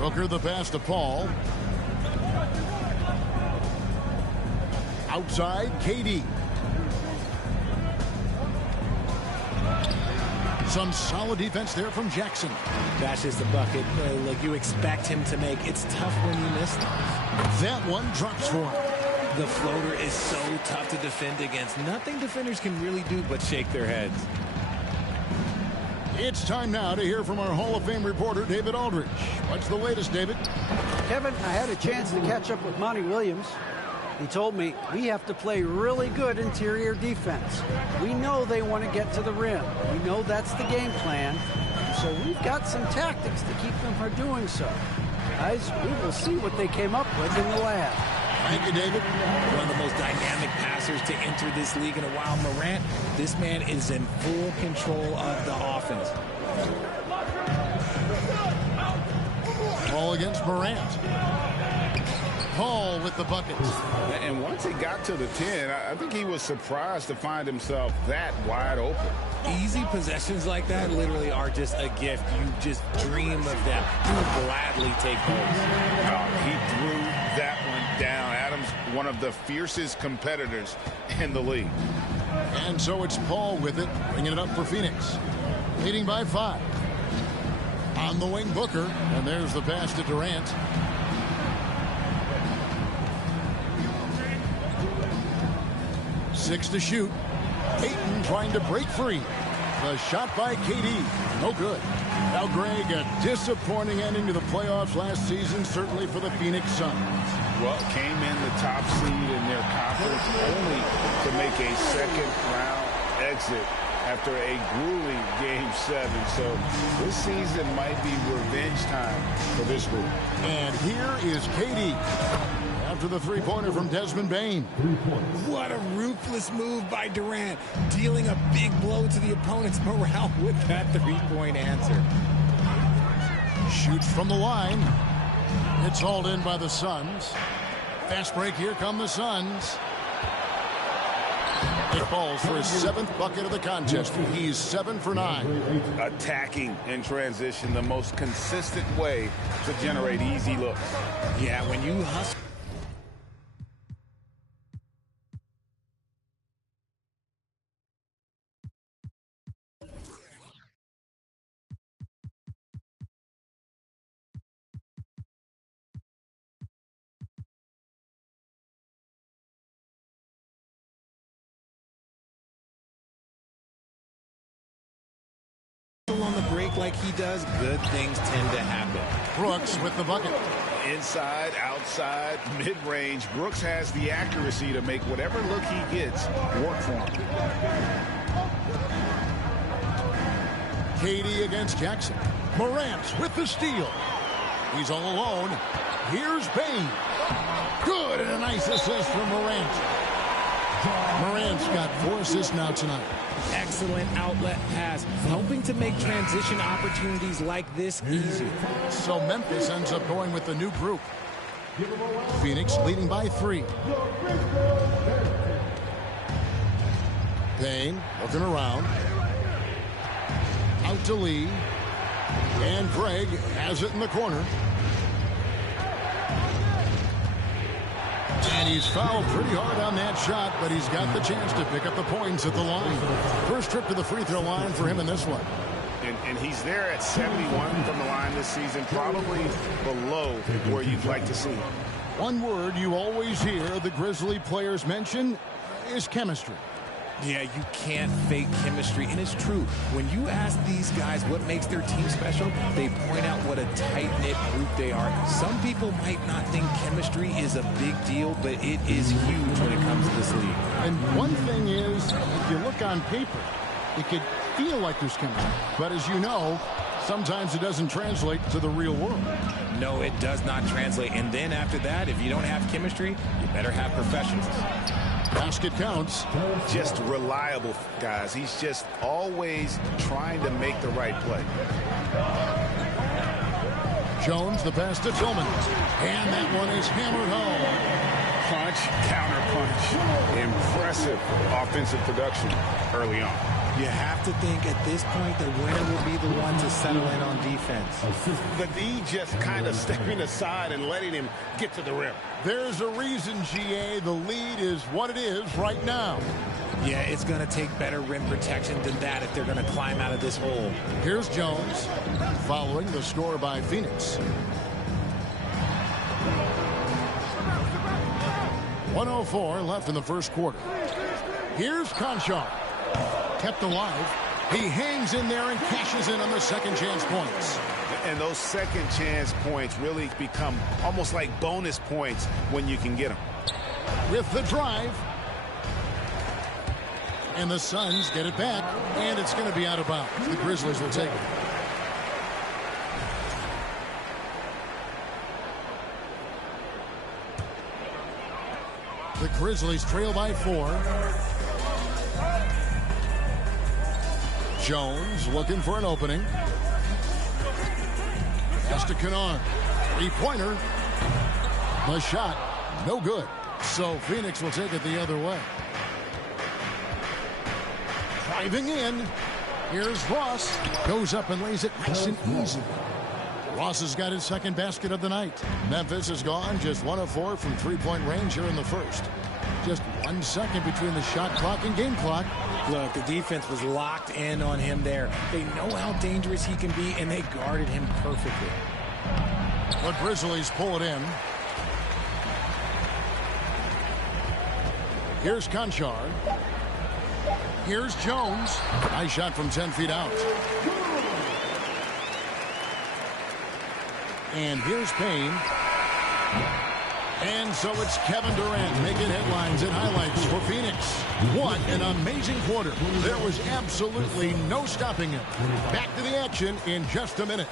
Booker the pass to Paul. Outside, KD. Some solid defense there from Jackson. That's just the bucket like you expect him to make. It's tough when you miss them. That one drops for him. The floater is so tough to defend against. Nothing defenders can really do but shake their heads. It's time now to hear from our Hall of Fame reporter, David Aldridge. What's the latest, David? Kevin, I had a chance to catch up with Monty Williams. He told me we have to play really good interior defense. We know they want to get to the rim. We know that's the game plan. So we've got some tactics to keep them from doing so. Guys, we will see what they came up with in the lab. Thank you, David. One of the most dynamic passers to enter this league in a while. Morant, this man is in full control of the offense. Ball against Morant. Paul with the bucket. And once he got to the 10, I think he was surprised to find himself that wide open. Easy possessions like that literally are just a gift. You just dream of them. You would gladly take those. He threw that one down. Adams, one of the fiercest competitors in the league. And so it's Paul with it, bringing it up for Phoenix. Leading by 5. On the wing, Booker. And there's the pass to Durant. Six to shoot. Ayton trying to break free. The shot by KD. No good. Now, Greg, a disappointing ending to the playoffs last season, certainly for the Phoenix Suns. Well, came in the top seed in their conference only to make a second-round exit after a grueling Game 7. So this season might be revenge time for this group. And here is KD. After the three-pointer from Desmond Bane. What a ruthless move by Durant, dealing a big blow to the opponent's morale with that three-point answer. Shoots from the line. It's hauled in by the Suns. Fast break, here come the Suns. It falls for his 7th bucket of the contest. He's 7 for 9. Attacking in transition, the most consistent way to generate easy looks. Yeah, when you hustle. On the break like he does, good things tend to happen. Brooks with the bucket. Inside, outside, mid-range, Brooks has the accuracy to make whatever look he gets work for him. KD against Jackson. Morant with the steal. He's all alone. Here's Bane. Good, and a nice assist from Morant. Morant's got 4 assists now tonight. Excellent outlet pass, helping to make transition opportunities like this easier. So Memphis ends up going with the new group. Phoenix leading by 3. Payne looking around. Out to Lee. And Craig has it in the corner. And he's fouled pretty hard on that shot, but he's got the chance to pick up the points at the line. First trip to the free throw line for him in this one. And he's there at 71 from the line this season, probably below where you'd like to see him. One word you always hear the Grizzly players mention is chemistry. Yeah, you can't fake chemistry, and it's true. When you ask these guys what makes their team special, they point out what a tight-knit group they are. Some people might not think chemistry is a big deal, but it is huge when it comes to this league. And one thing is, if you look on paper, it could feel like there's chemistry. But as you know, sometimes it doesn't translate to the real world. No, it does not translate. And then after that, if you don't have chemistry, you better have professionals. Basket counts. Just reliable, guys. He's just always trying to make the right play. Jones, the pass to Tillman. And that one is hammered home. Punch, counter punch. Impressive offensive production early on. You have to think at this point the winner will be the one to settle in on defense. The D just kind of stepping aside and letting him get to the rim. There's a reason, GA, the lead is what it is right now. Yeah, it's going to take better rim protection than that if they're going to climb out of this hole. Here's Jones following the score by Phoenix. 1:04 left in the first quarter. Here's Conchar. Kept alive. He hangs in there and cashes in on the second chance points. And those second chance points really become almost like bonus points when you can get them. With the drive. And the Suns get it back. And it's going to be out of bounds. The Grizzlies will take it. The Grizzlies trail by 4. Jones looking for an opening. Pass to Kennard. Three-pointer. The shot, no good. So Phoenix will take it the other way. Driving in. Here's Ross. Goes up and lays it nice and easy. Ross has got his second basket of the night. Memphis has gone just 1 of 4 from three-point range here in the first. Just 1 second between the shot clock and game clock. Look, the defense was locked in on him there. They know how dangerous he can be, and they guarded him perfectly. The Grizzlies pull it in. Here's Conchar. Here's Jones. Nice shot from 10 feet out. And here's Payne. And so it's Kevin Durant making headlines and highlights for Phoenix. What an amazing quarter. There was absolutely no stopping him. Back to the action in just a minute.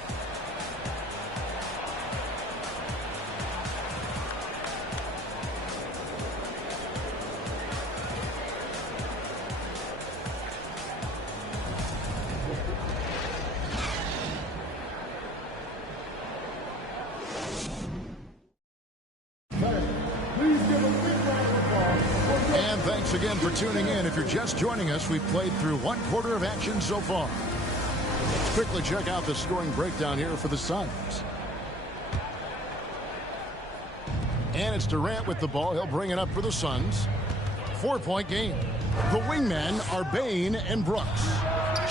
again for tuning in. If you're just joining us, we've played through one quarter of action so far. Let's quickly check out the scoring breakdown here for the Suns. And it's Durant with the ball. He'll bring it up for the Suns. 4-point game. The wingmen are Bane and Brooks.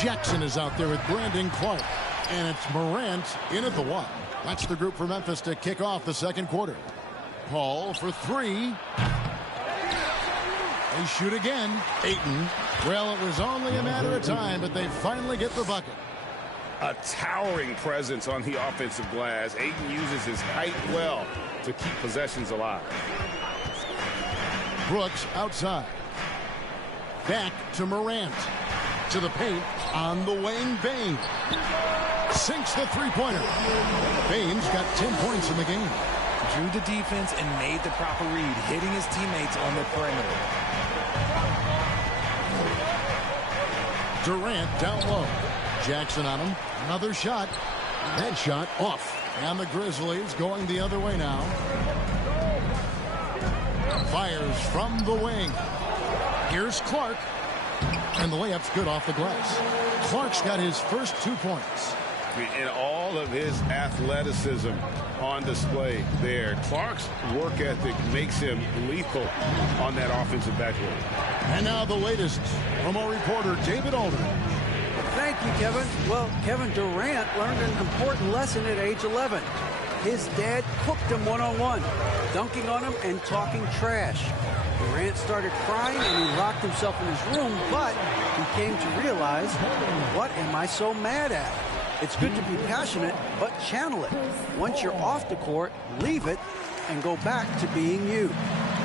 Jackson is out there with Brandon Clark. And it's Morant in at the 1. That's the group for Memphis to kick off the second quarter. Paul for 3. They shoot again. Ayton. Well, it was only a matter of time, but they finally get the bucket. A towering presence on the offensive glass. Ayton uses his height well to keep possessions alive. Brooks outside. Back to Morant. To the paint on the wing. Bane sinks the three-pointer. Bane's got 10 points in the game. Drew the defense and made the proper read, hitting his teammates on the perimeter. Durant down low. Jackson on him. Another shot. That shot off. And the Grizzlies going the other way now. Fires from the wing. Here's Clark. And the layup's good off the glass. Clark's got his first 2 points. And all of his athleticism on display there. Clark's work ethic makes him lethal on that offensive backboard. And now the latest from our reporter, David Aldridge. Thank you, Kevin. Well, Kevin Durant learned an important lesson at age 11. His dad cooked him one-on-one, dunking on him and talking trash. Durant started crying and he locked himself in his room, but he came to realize, what am I so mad at? It's good to be passionate, but channel it. Once you're off the court, leave it and go back to being you.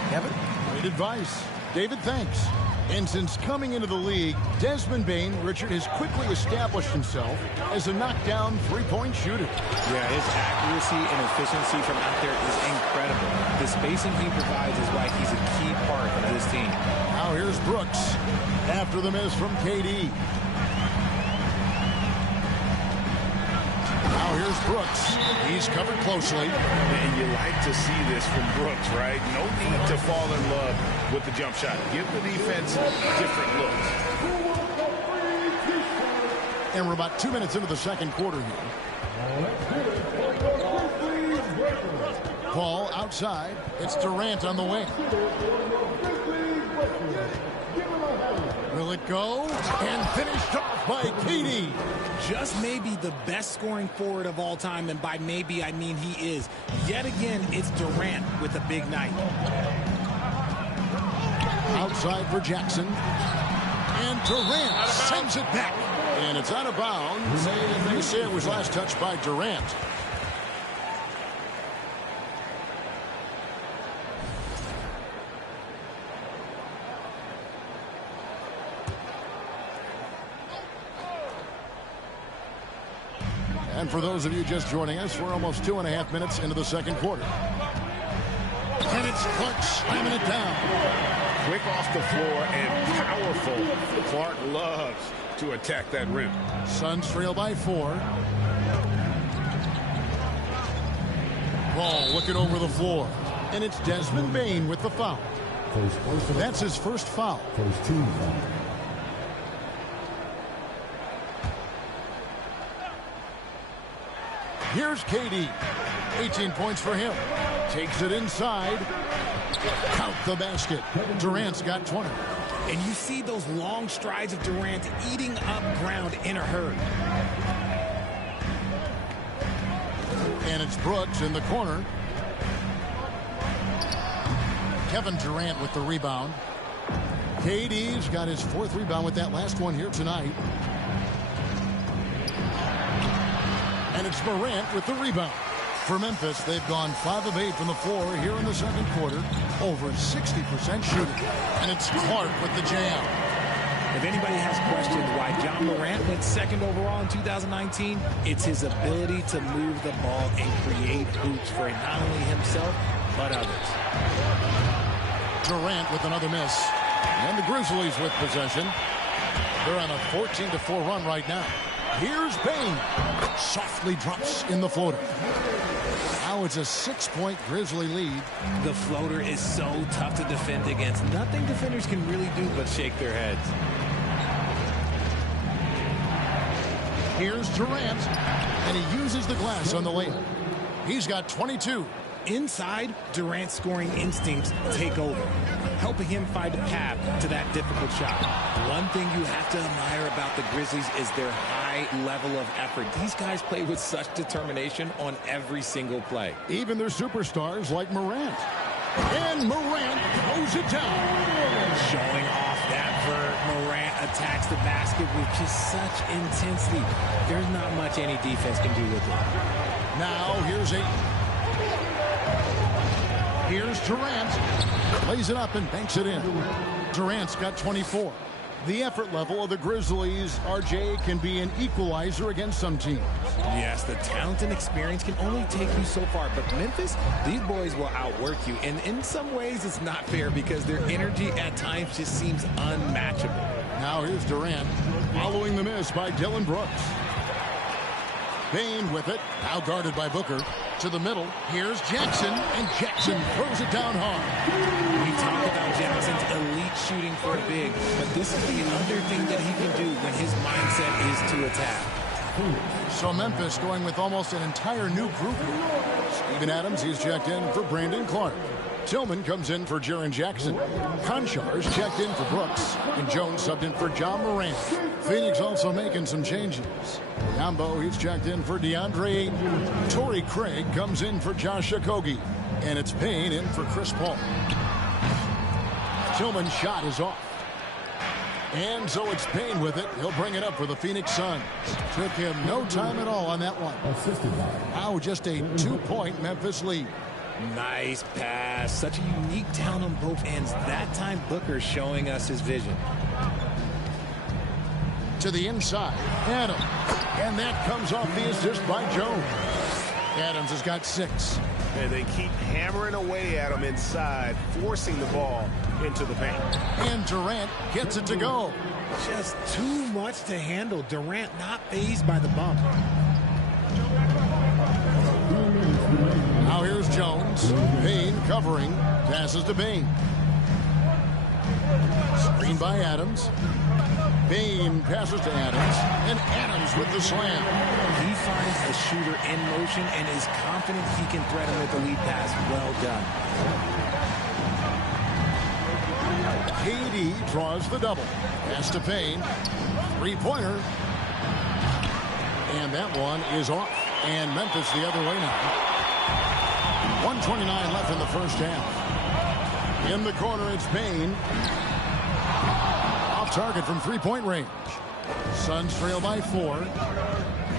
Kevin? Great advice. David, thanks. And since coming into the league, Desmond Bane, Richard, has quickly established himself as a knockdown three-point shooter. Yeah, his accuracy and efficiency from out there is incredible. The spacing he provides is why he's a key part of this team. Now here's Brooks after the miss from KD. Now here's Brooks. He's covered closely. And you like to see this from Brooks, right? No need to fall in love with the jump shot. Give the defense different looks. And we're about 2 minutes into the second quarter here. Paul outside. It's Durant on the wing. Will it go? And finished off by KD. Just maybe the best scoring forward of all time, and by maybe I mean he is. Yet again, it's Durant with a big night. Outside for Jackson. And Durant sends it back. And it's out of bounds. They say it was last touched by Durant. And for those of you just joining us, we're almost 2.5 minutes into the second quarter. And it's Clark slamming it down. Quick off the floor and powerful. Clark loves to attack that rim. Suns trail by 4. Ball looking over the floor. And it's Desmond Bane with the foul. That's his first foul. First team foul. Here's KD. 18 points for him. Takes it inside. Count the basket. Durant's got 20. And you see those long strides of Durant eating up ground in a hurry. And it's Brooks in the corner. Kevin Durant with the rebound. KD's got his 4th rebound with that last one here tonight. And it's Morant with the rebound. For Memphis, they've gone 5 of 8 from the floor here in the second quarter. Over 60% shooting. And it's Clark with the jam. If anybody has questioned why John Morant went 2nd overall in 2019, it's his ability to move the ball and create hoops for not only himself, but others. Durant with another miss. And the Grizzlies with possession. They're on a 14-4 run right now. Here's Bane. Softly drops in the floater. Now it's a 6-point Grizzly lead. The floater is so tough to defend against. Nothing defenders can really do but shake their heads. Here's Durant, and he uses the glass on the layup. He's got 22. Inside, Durant's scoring instincts take over, helping him find a path to that difficult shot. One thing you have to admire about the Grizzlies is their high level of effort. These guys play with such determination on every single play. Even their superstars like Morant. And Morant throws it down. Showing off that vert, Morant attacks the basket with just such intensity. There's not much any defense can do with it. Now here's Durant. Lays it up and banks it in. Durant's got 24. The effort level of the Grizzlies, RJ, can be an equalizer against some teams. Yes, the talent and experience can only take you so far. But Memphis, these boys will outwork you. And in some ways, it's not fair because their energy at times just seems unmatchable. Now here's Durant, following the miss by Dillon Brooks. Bane with it, now guarded by Booker. To the middle, here's Jackson, and Jackson throws it down hard. We talk about Jackson's elite shooting for a big, but this is the other thing that he can do when his mindset is to attack. So Memphis going with almost an entire new group. Steven Adams, he's checked in for Brandon Clark. Tillman comes in for Jaren Jackson. Konchar's checked in for Brooks. And Jones subbed in for John Morant. Phoenix also making some changes. Yambo, he's checked in for DeAndre Ayton. Torrey Craig comes in for Josh Okogie. And it's Payne in for Chris Paul. Tillman's shot is off. And so it's Payne with it. He'll bring it up for the Phoenix Suns. Took him no time at all on that one. Now just a 2-point Memphis lead. Nice pass. Such a unique talent on both ends. That time Booker showing us his vision. To the inside. Adams. And that comes off the assist by Jones. Adams has got 6. And they keep hammering away at him inside, forcing the ball into the paint. And Durant gets it to go. Just too much to handle. Durant not fazed by the bump. Now here's Jones. Payne covering. Passes to Bane. Screen by Adams. Bane passes to Adams. And Adams with the slam. He finds a shooter in motion and is confident he can thread him with the lead pass. Well done. KD draws the double. Pass to Payne. 3-pointer. And that one is off. And Memphis the other way now. 1:29 left in the first half. In the corner, it's Payne. Off target from 3-point range. Suns trail by 4.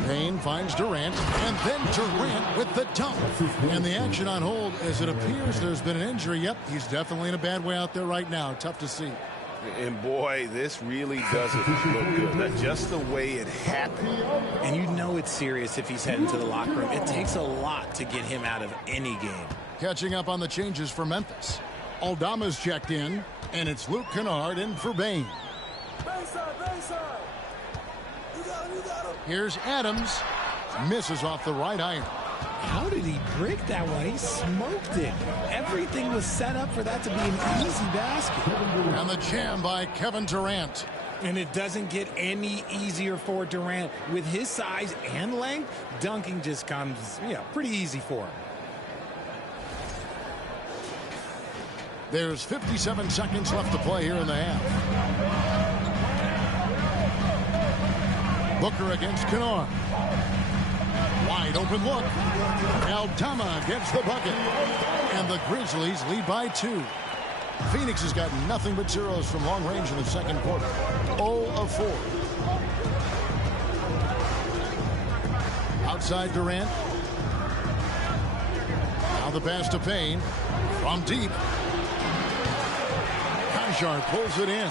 Payne finds Durant, and then Durant with the dunk. And the action on hold as it appears there's been an injury. Yep, he's definitely in a bad way out there right now. Tough to see. And boy, this really doesn't look good. That's just the way it happened. And you know it's serious if he's heading to the locker room. It takes a lot to get him out of any game. Catching up on the changes for Memphis. Aldama's checked in, and it's Luke Kennard in for Bane. Here's Adams. Misses off the right iron. How did he break that one? He smoked it. Everything was set up for that to be an easy basket. And the jam by Kevin Durant. And it doesn't get any easier for Durant. With his size and length, dunking just comes, pretty easy for him. There's 57 seconds left to play here in the half. Booker against Kennard. Wide open look. Aldama gets the bucket. And the Grizzlies lead by 2. Phoenix has got nothing but zeros from long range in the second quarter. 0 of 4. Outside Durant. Now the pass to Payne. From deep. Konchar pulls it in.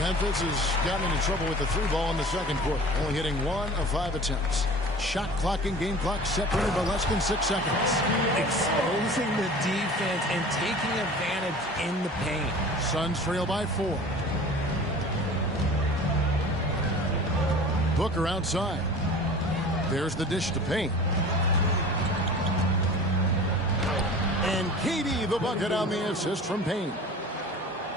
Memphis has gotten into trouble with the 3 ball in the second quarter. Only hitting 1 of 5 attempts. Shot clock and game clock separated by less than 6 seconds. Exposing the defense and taking advantage in the paint. Suns trail by 4. Booker outside. There's the dish to Payne. And KD the bucket on the assist from Payne.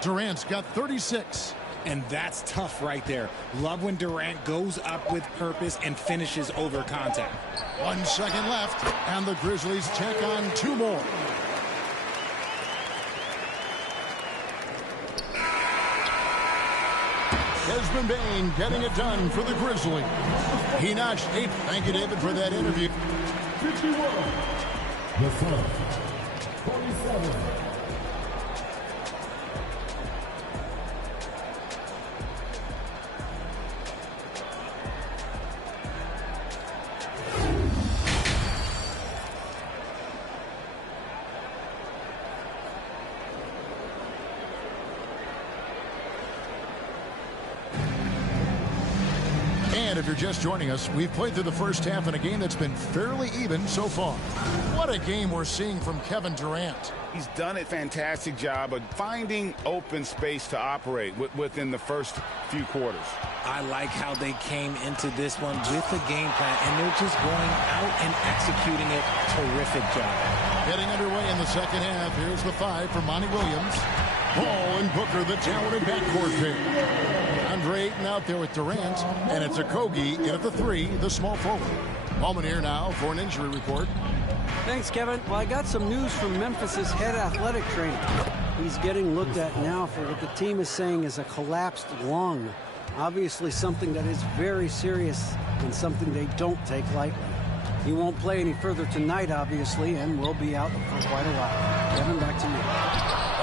Durant's got 36. And that's tough right there. Love when Durant goes up with purpose and finishes over contact. 1 second left, and the Grizzlies check on 2 more. Desmond Bane getting it done for the Grizzlies. He notched 8th. Thank you, David, for that interview. 51. The Suns. 47. And if you're just joining us, we've played through the first half in a game that's been fairly even so far. What a game we're seeing from Kevin Durant. He's done a fantastic job of finding open space to operate within the first few quarters. I like how they came into this one with a game plan, and they're just going out and executing it. Terrific job. Getting underway in the second half. Here's the 5 for Monty Williams. Ball and Booker, the talented backcourt pick. Andre Ayton out there with Durant, and it's Okogie in at the 3, the small forward. Ballman here now for an injury report. Thanks, Kevin. Well, I got some news from Memphis's head athletic trainer. He's getting looked at now for what the team is saying is a collapsed lung. Obviously something that is very serious and something they don't take lightly. He won't play any further tonight, obviously, and will be out for quite a while. Kevin, back to you.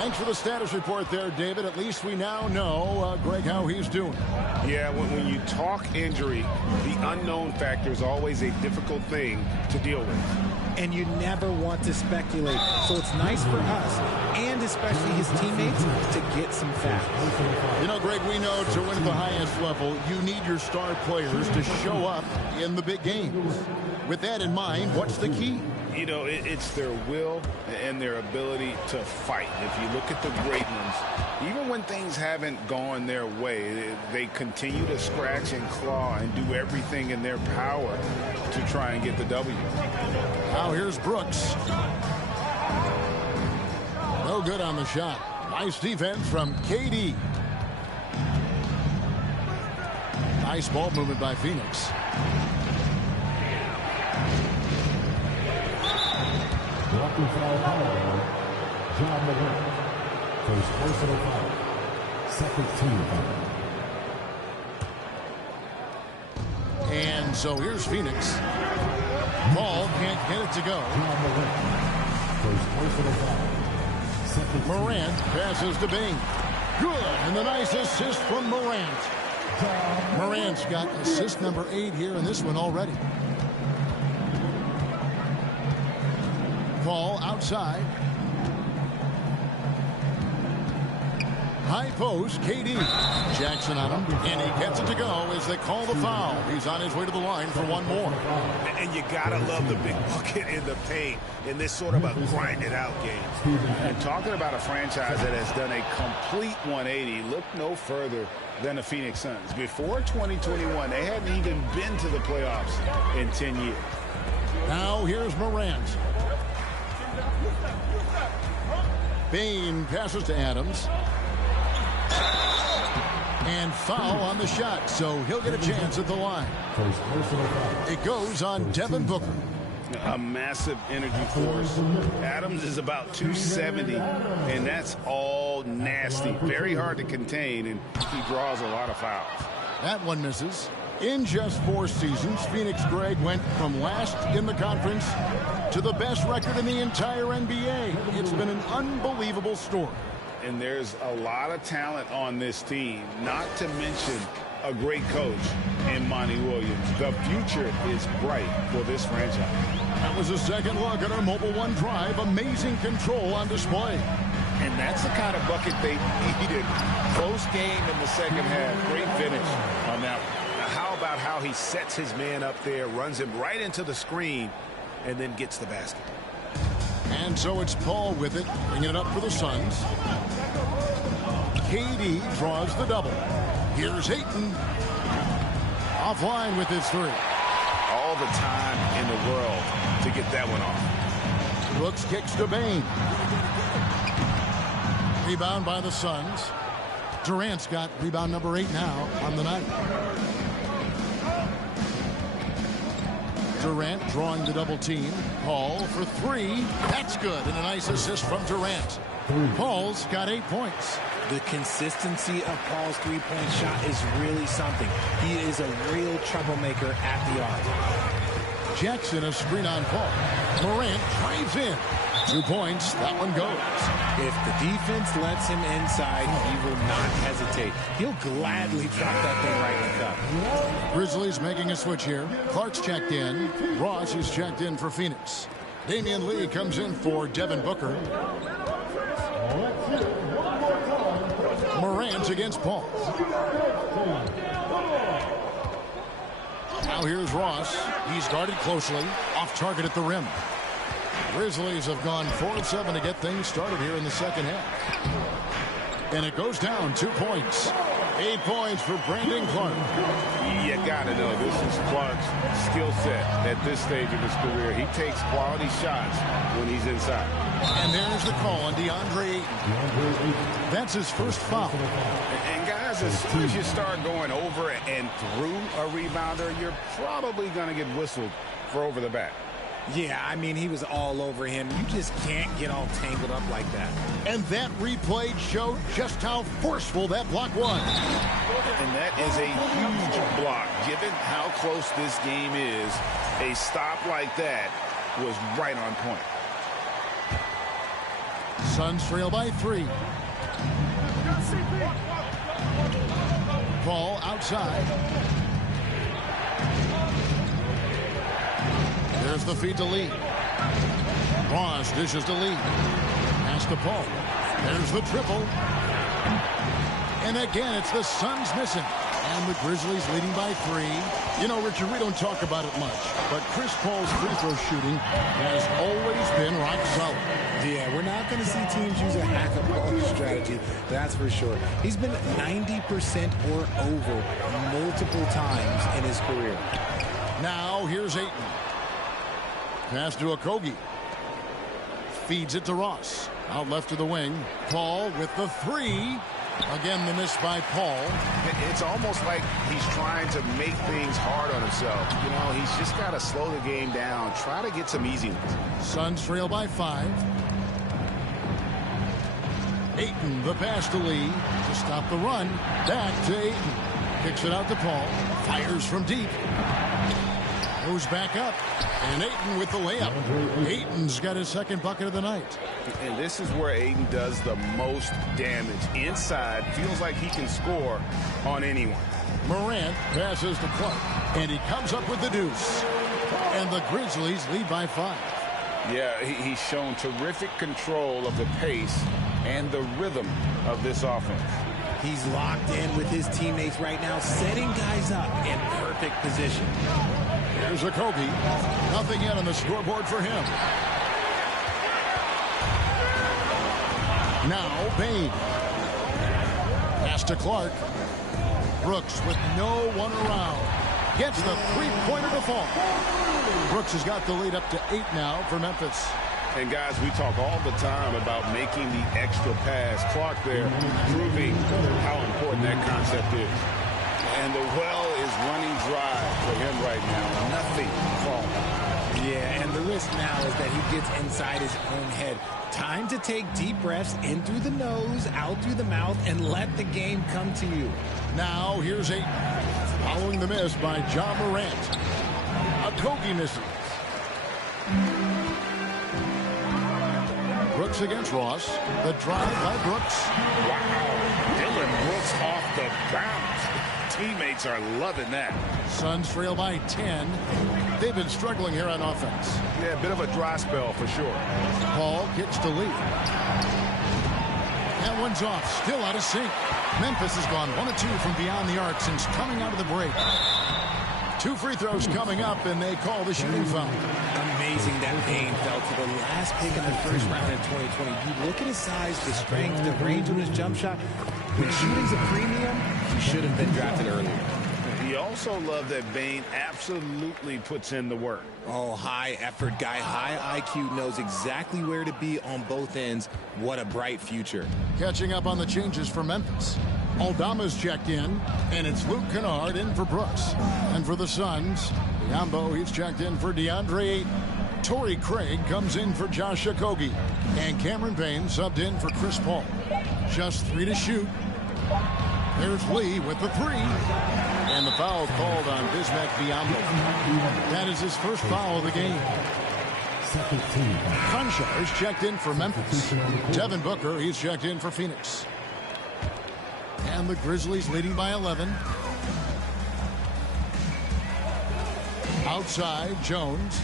Thanks for the status report there, David. At least we now know, Greg, how he's doing. Yeah, when you talk injury, the unknown factor is always a difficult thing to deal with. And you never want to speculate. So it's nice for us, and especially his teammates, to get some facts. You know, Greg, we know to win at the highest level, you need your star players to show up in the big games. With that in mind, what's the key? You know, it's their will and their ability to fight. If you look at the great ones, even when things haven't gone their way, they continue to scratch and claw and do everything in their power to try and get the W. Now here's Brooks. No good on the shot. Nice defense from KD. Nice ball movement by Phoenix. Walking foul call. John Morant. First personal foul. Second team foul. And so here's Phoenix. Ball can't get it to go. John Morant. First personal foul. Second Morant passes to Bing. Good. And the nice assist from Morant. Morant's got assist number 8 here in this one already. Ball outside. High post, KD. Jackson on him, and he gets it to go as they call the foul. He's on his way to the line for one more. And you gotta love the big bucket in the paint in this sort of a grinded-out game. And talking about a franchise that has done a complete 180, look no further than the Phoenix Suns. Before 2021, they hadn't even been to the playoffs in 10 years. Now here's Morant. Bane passes to Adams. And foul on the shot, so he'll get a chance at the line. It goes on Devin Booker. A massive energy force. Adams is about 270, and that's all nasty. Very hard to contain, and he draws a lot of fouls. That one misses. In just 4 seasons, Phoenix, Greg, went from last in the conference to the best record in the entire NBA. It's been an unbelievable story. And there's a lot of talent on this team, not to mention a great coach in Monty Williams. The future is bright for this franchise. That was a second look at our Mobile One Drive. Amazing control on display. And that's the kind of bucket they needed. Close game in the second half. Great finish on that one. How about how he sets his man up there, runs him right into the screen, and then gets the basket. And so it's Paul with it, bringing it up for the Suns. KD draws the double. Here's Ayton. Offline with his three. All the time in the world to get that one off. Brooks kicks to Bane. Rebound by the Suns. Durant's got rebound number 8 now on the night. Durant drawing the double team. Paul for 3. That's good. And a nice assist from Durant. Paul's got 8 points. The consistency of Paul's three-point shot is really something. He is a real troublemaker at the arc. Jackson a screen on Paul. Morant drives in. 2 points. That one goes. If the defense lets him inside, he will not hesitate. He'll gladly drop that thing right in the cup. Grizzlies making a switch here. Clark's checked in. Ross is checked in for Phoenix. Damian Lee comes in for Devin Booker. Morant against Paul. Now here's Ross. He's guarded closely. Off target at the rim. Grizzlies have gone 4 of 7 to get things started here in the second half. And it goes down 2 points. 8 points for Brandon Clark. You gotta know this is Clark's skill set at this stage of his career. He takes quality shots when he's inside. And there's the call on DeAndre Ayton. That's his first foul. And guys, as soon as you start going over and through a rebounder, you're probably going to get whistled for over the back. Yeah, I mean, he was all over him. You just can't get all tangled up like that. And that replay showed just how forceful that block was. And that is a huge block. Given how close this game is, a stop like that was right on point. Suns trail by 3. Paul outside. There's the feed to Lee. Ross dishes to Lee. Pass to Paul. There's the triple. And again, it's the Suns missing. And the Grizzlies leading by 3. You know, Richard, we don't talk about it much, but Chris Paul's free throw shooting has always been rock solid. Yeah, we're not going to see teams use a hack-a-ball strategy, that's for sure. He's been 90% or over multiple times in his career. Now, here's Ayton. Pass to Okogie. Feeds it to Ross. Out left to the wing. Paul with the 3. Again, the miss by Paul. It's almost like he's trying to make things hard on himself. You know, he's just got to slow the game down. Try to get some easy ones. Suns trail by 5. Ayton, the pass to Lee to stop the run. Back to Ayton. Kicks it out to Paul. Fires from deep. Goes back up. And Ayton with the layup. Ayton's got his second bucket of the night. And this is where Ayton does the most damage. Inside, feels like he can score on anyone. Morant passes to Clark. And he comes up with the deuce. And the Grizzlies lead by 5. Yeah, he's shown terrific control of the pace and the rhythm of this offense. He's locked in with his teammates right now, setting guys up in perfect position. Here's Okogie. Nothing yet on the scoreboard for him. Now Bane. Pass to Clark. Brooks with no one around. Gets the three-pointer to fall. Brooks has got the lead up to 8 now for Memphis. And guys, we talk all the time about making the extra pass. Clark there proving how important that concept is. And the well is running dry for him right now. Nothing falling. Yeah, and the risk now is that he gets inside his own head. Time to take deep breaths in through the nose, out through the mouth, and let the game come to you. Now here's Ayton. Following the miss by John Morant. Okogie misses. Brooks against Ross. The drive by Brooks. Wow. Dillon Brooks off the bounce. Teammates are loving that. Suns trail by 10. They've been struggling here on offense. Yeah, a bit of a dry spell for sure. Paul kicks to Lee. That one's off. Still out of sync. Memphis has gone 1 of 2 from beyond the arc since coming out of the break. 2 free throws coming up, and they call the shooting foul. Amazing that Payne fell to the last pick in the first round in 2020. You look at his size, the strength, the range of his jump shot. When shooting's a premium, he should have been drafted earlier. He also love that Bane absolutely puts in the work. Oh, high effort guy, high IQ, knows exactly where to be on both ends. What a bright future. Catching up on the changes for Memphis. Aldama's checked in, and it's Luke Kennard in for Brooks. And for the Suns, Biyombo, he's checked in for DeAndre Ayton. Torrey Craig comes in for Josh Okogie. And Cameron Payne subbed in for Chris Paul. Just 3 to shoot. There's Lee with the 3. And the foul called on Bismack Biyombo. That is his first foul of the game. Konchar is checked in for Memphis. Devin Booker, he's checked in for Phoenix. And the Grizzlies leading by 11. Outside, Jones.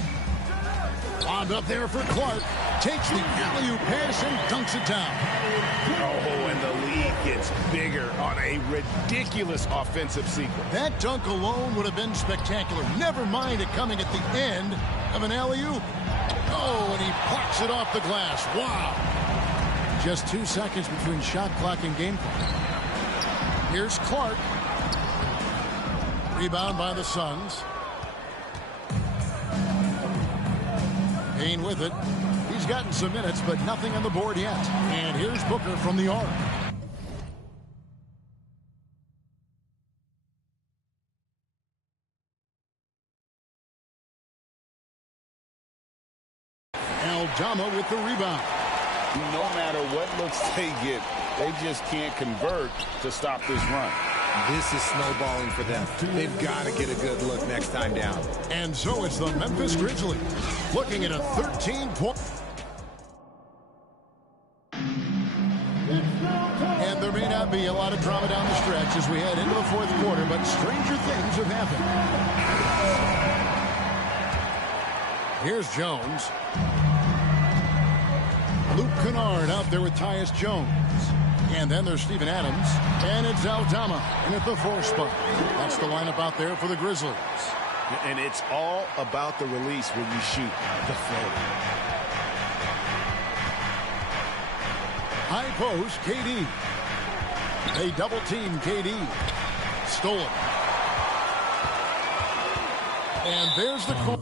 Wound up there for Clark. Takes the alley-oop pass and dunks it down. Oh, and the lead gets bigger on a ridiculous offensive sequence. That dunk alone would have been spectacular. Never mind it coming at the end of an alley-oop. Oh, and he plucks it off the glass. Wow. Just 2 seconds between shot clock and game clock. Here's Clark. Rebound by the Suns. Payne with it. He's gotten some minutes, but nothing on the board yet. And here's Booker from the arc. Aldama with the rebound. No matter what looks they get, they just can't convert to stop this run. This is snowballing for them. They've got to get a good look next time down. And so it's the Memphis Grizzlies looking at a 13-point. And there may not be a lot of drama down the stretch as we head into the fourth quarter, but stranger things have happened. Here's Jones. Luke Kennard out there with Tyus Jones. And then there's Steven Adams. And it's Aldama in at the 4 spot. That's the lineup out there for the Grizzlies. And it's all about the release when you shoot the floater. High post, KD. They double team KD. Stolen. And there's the call.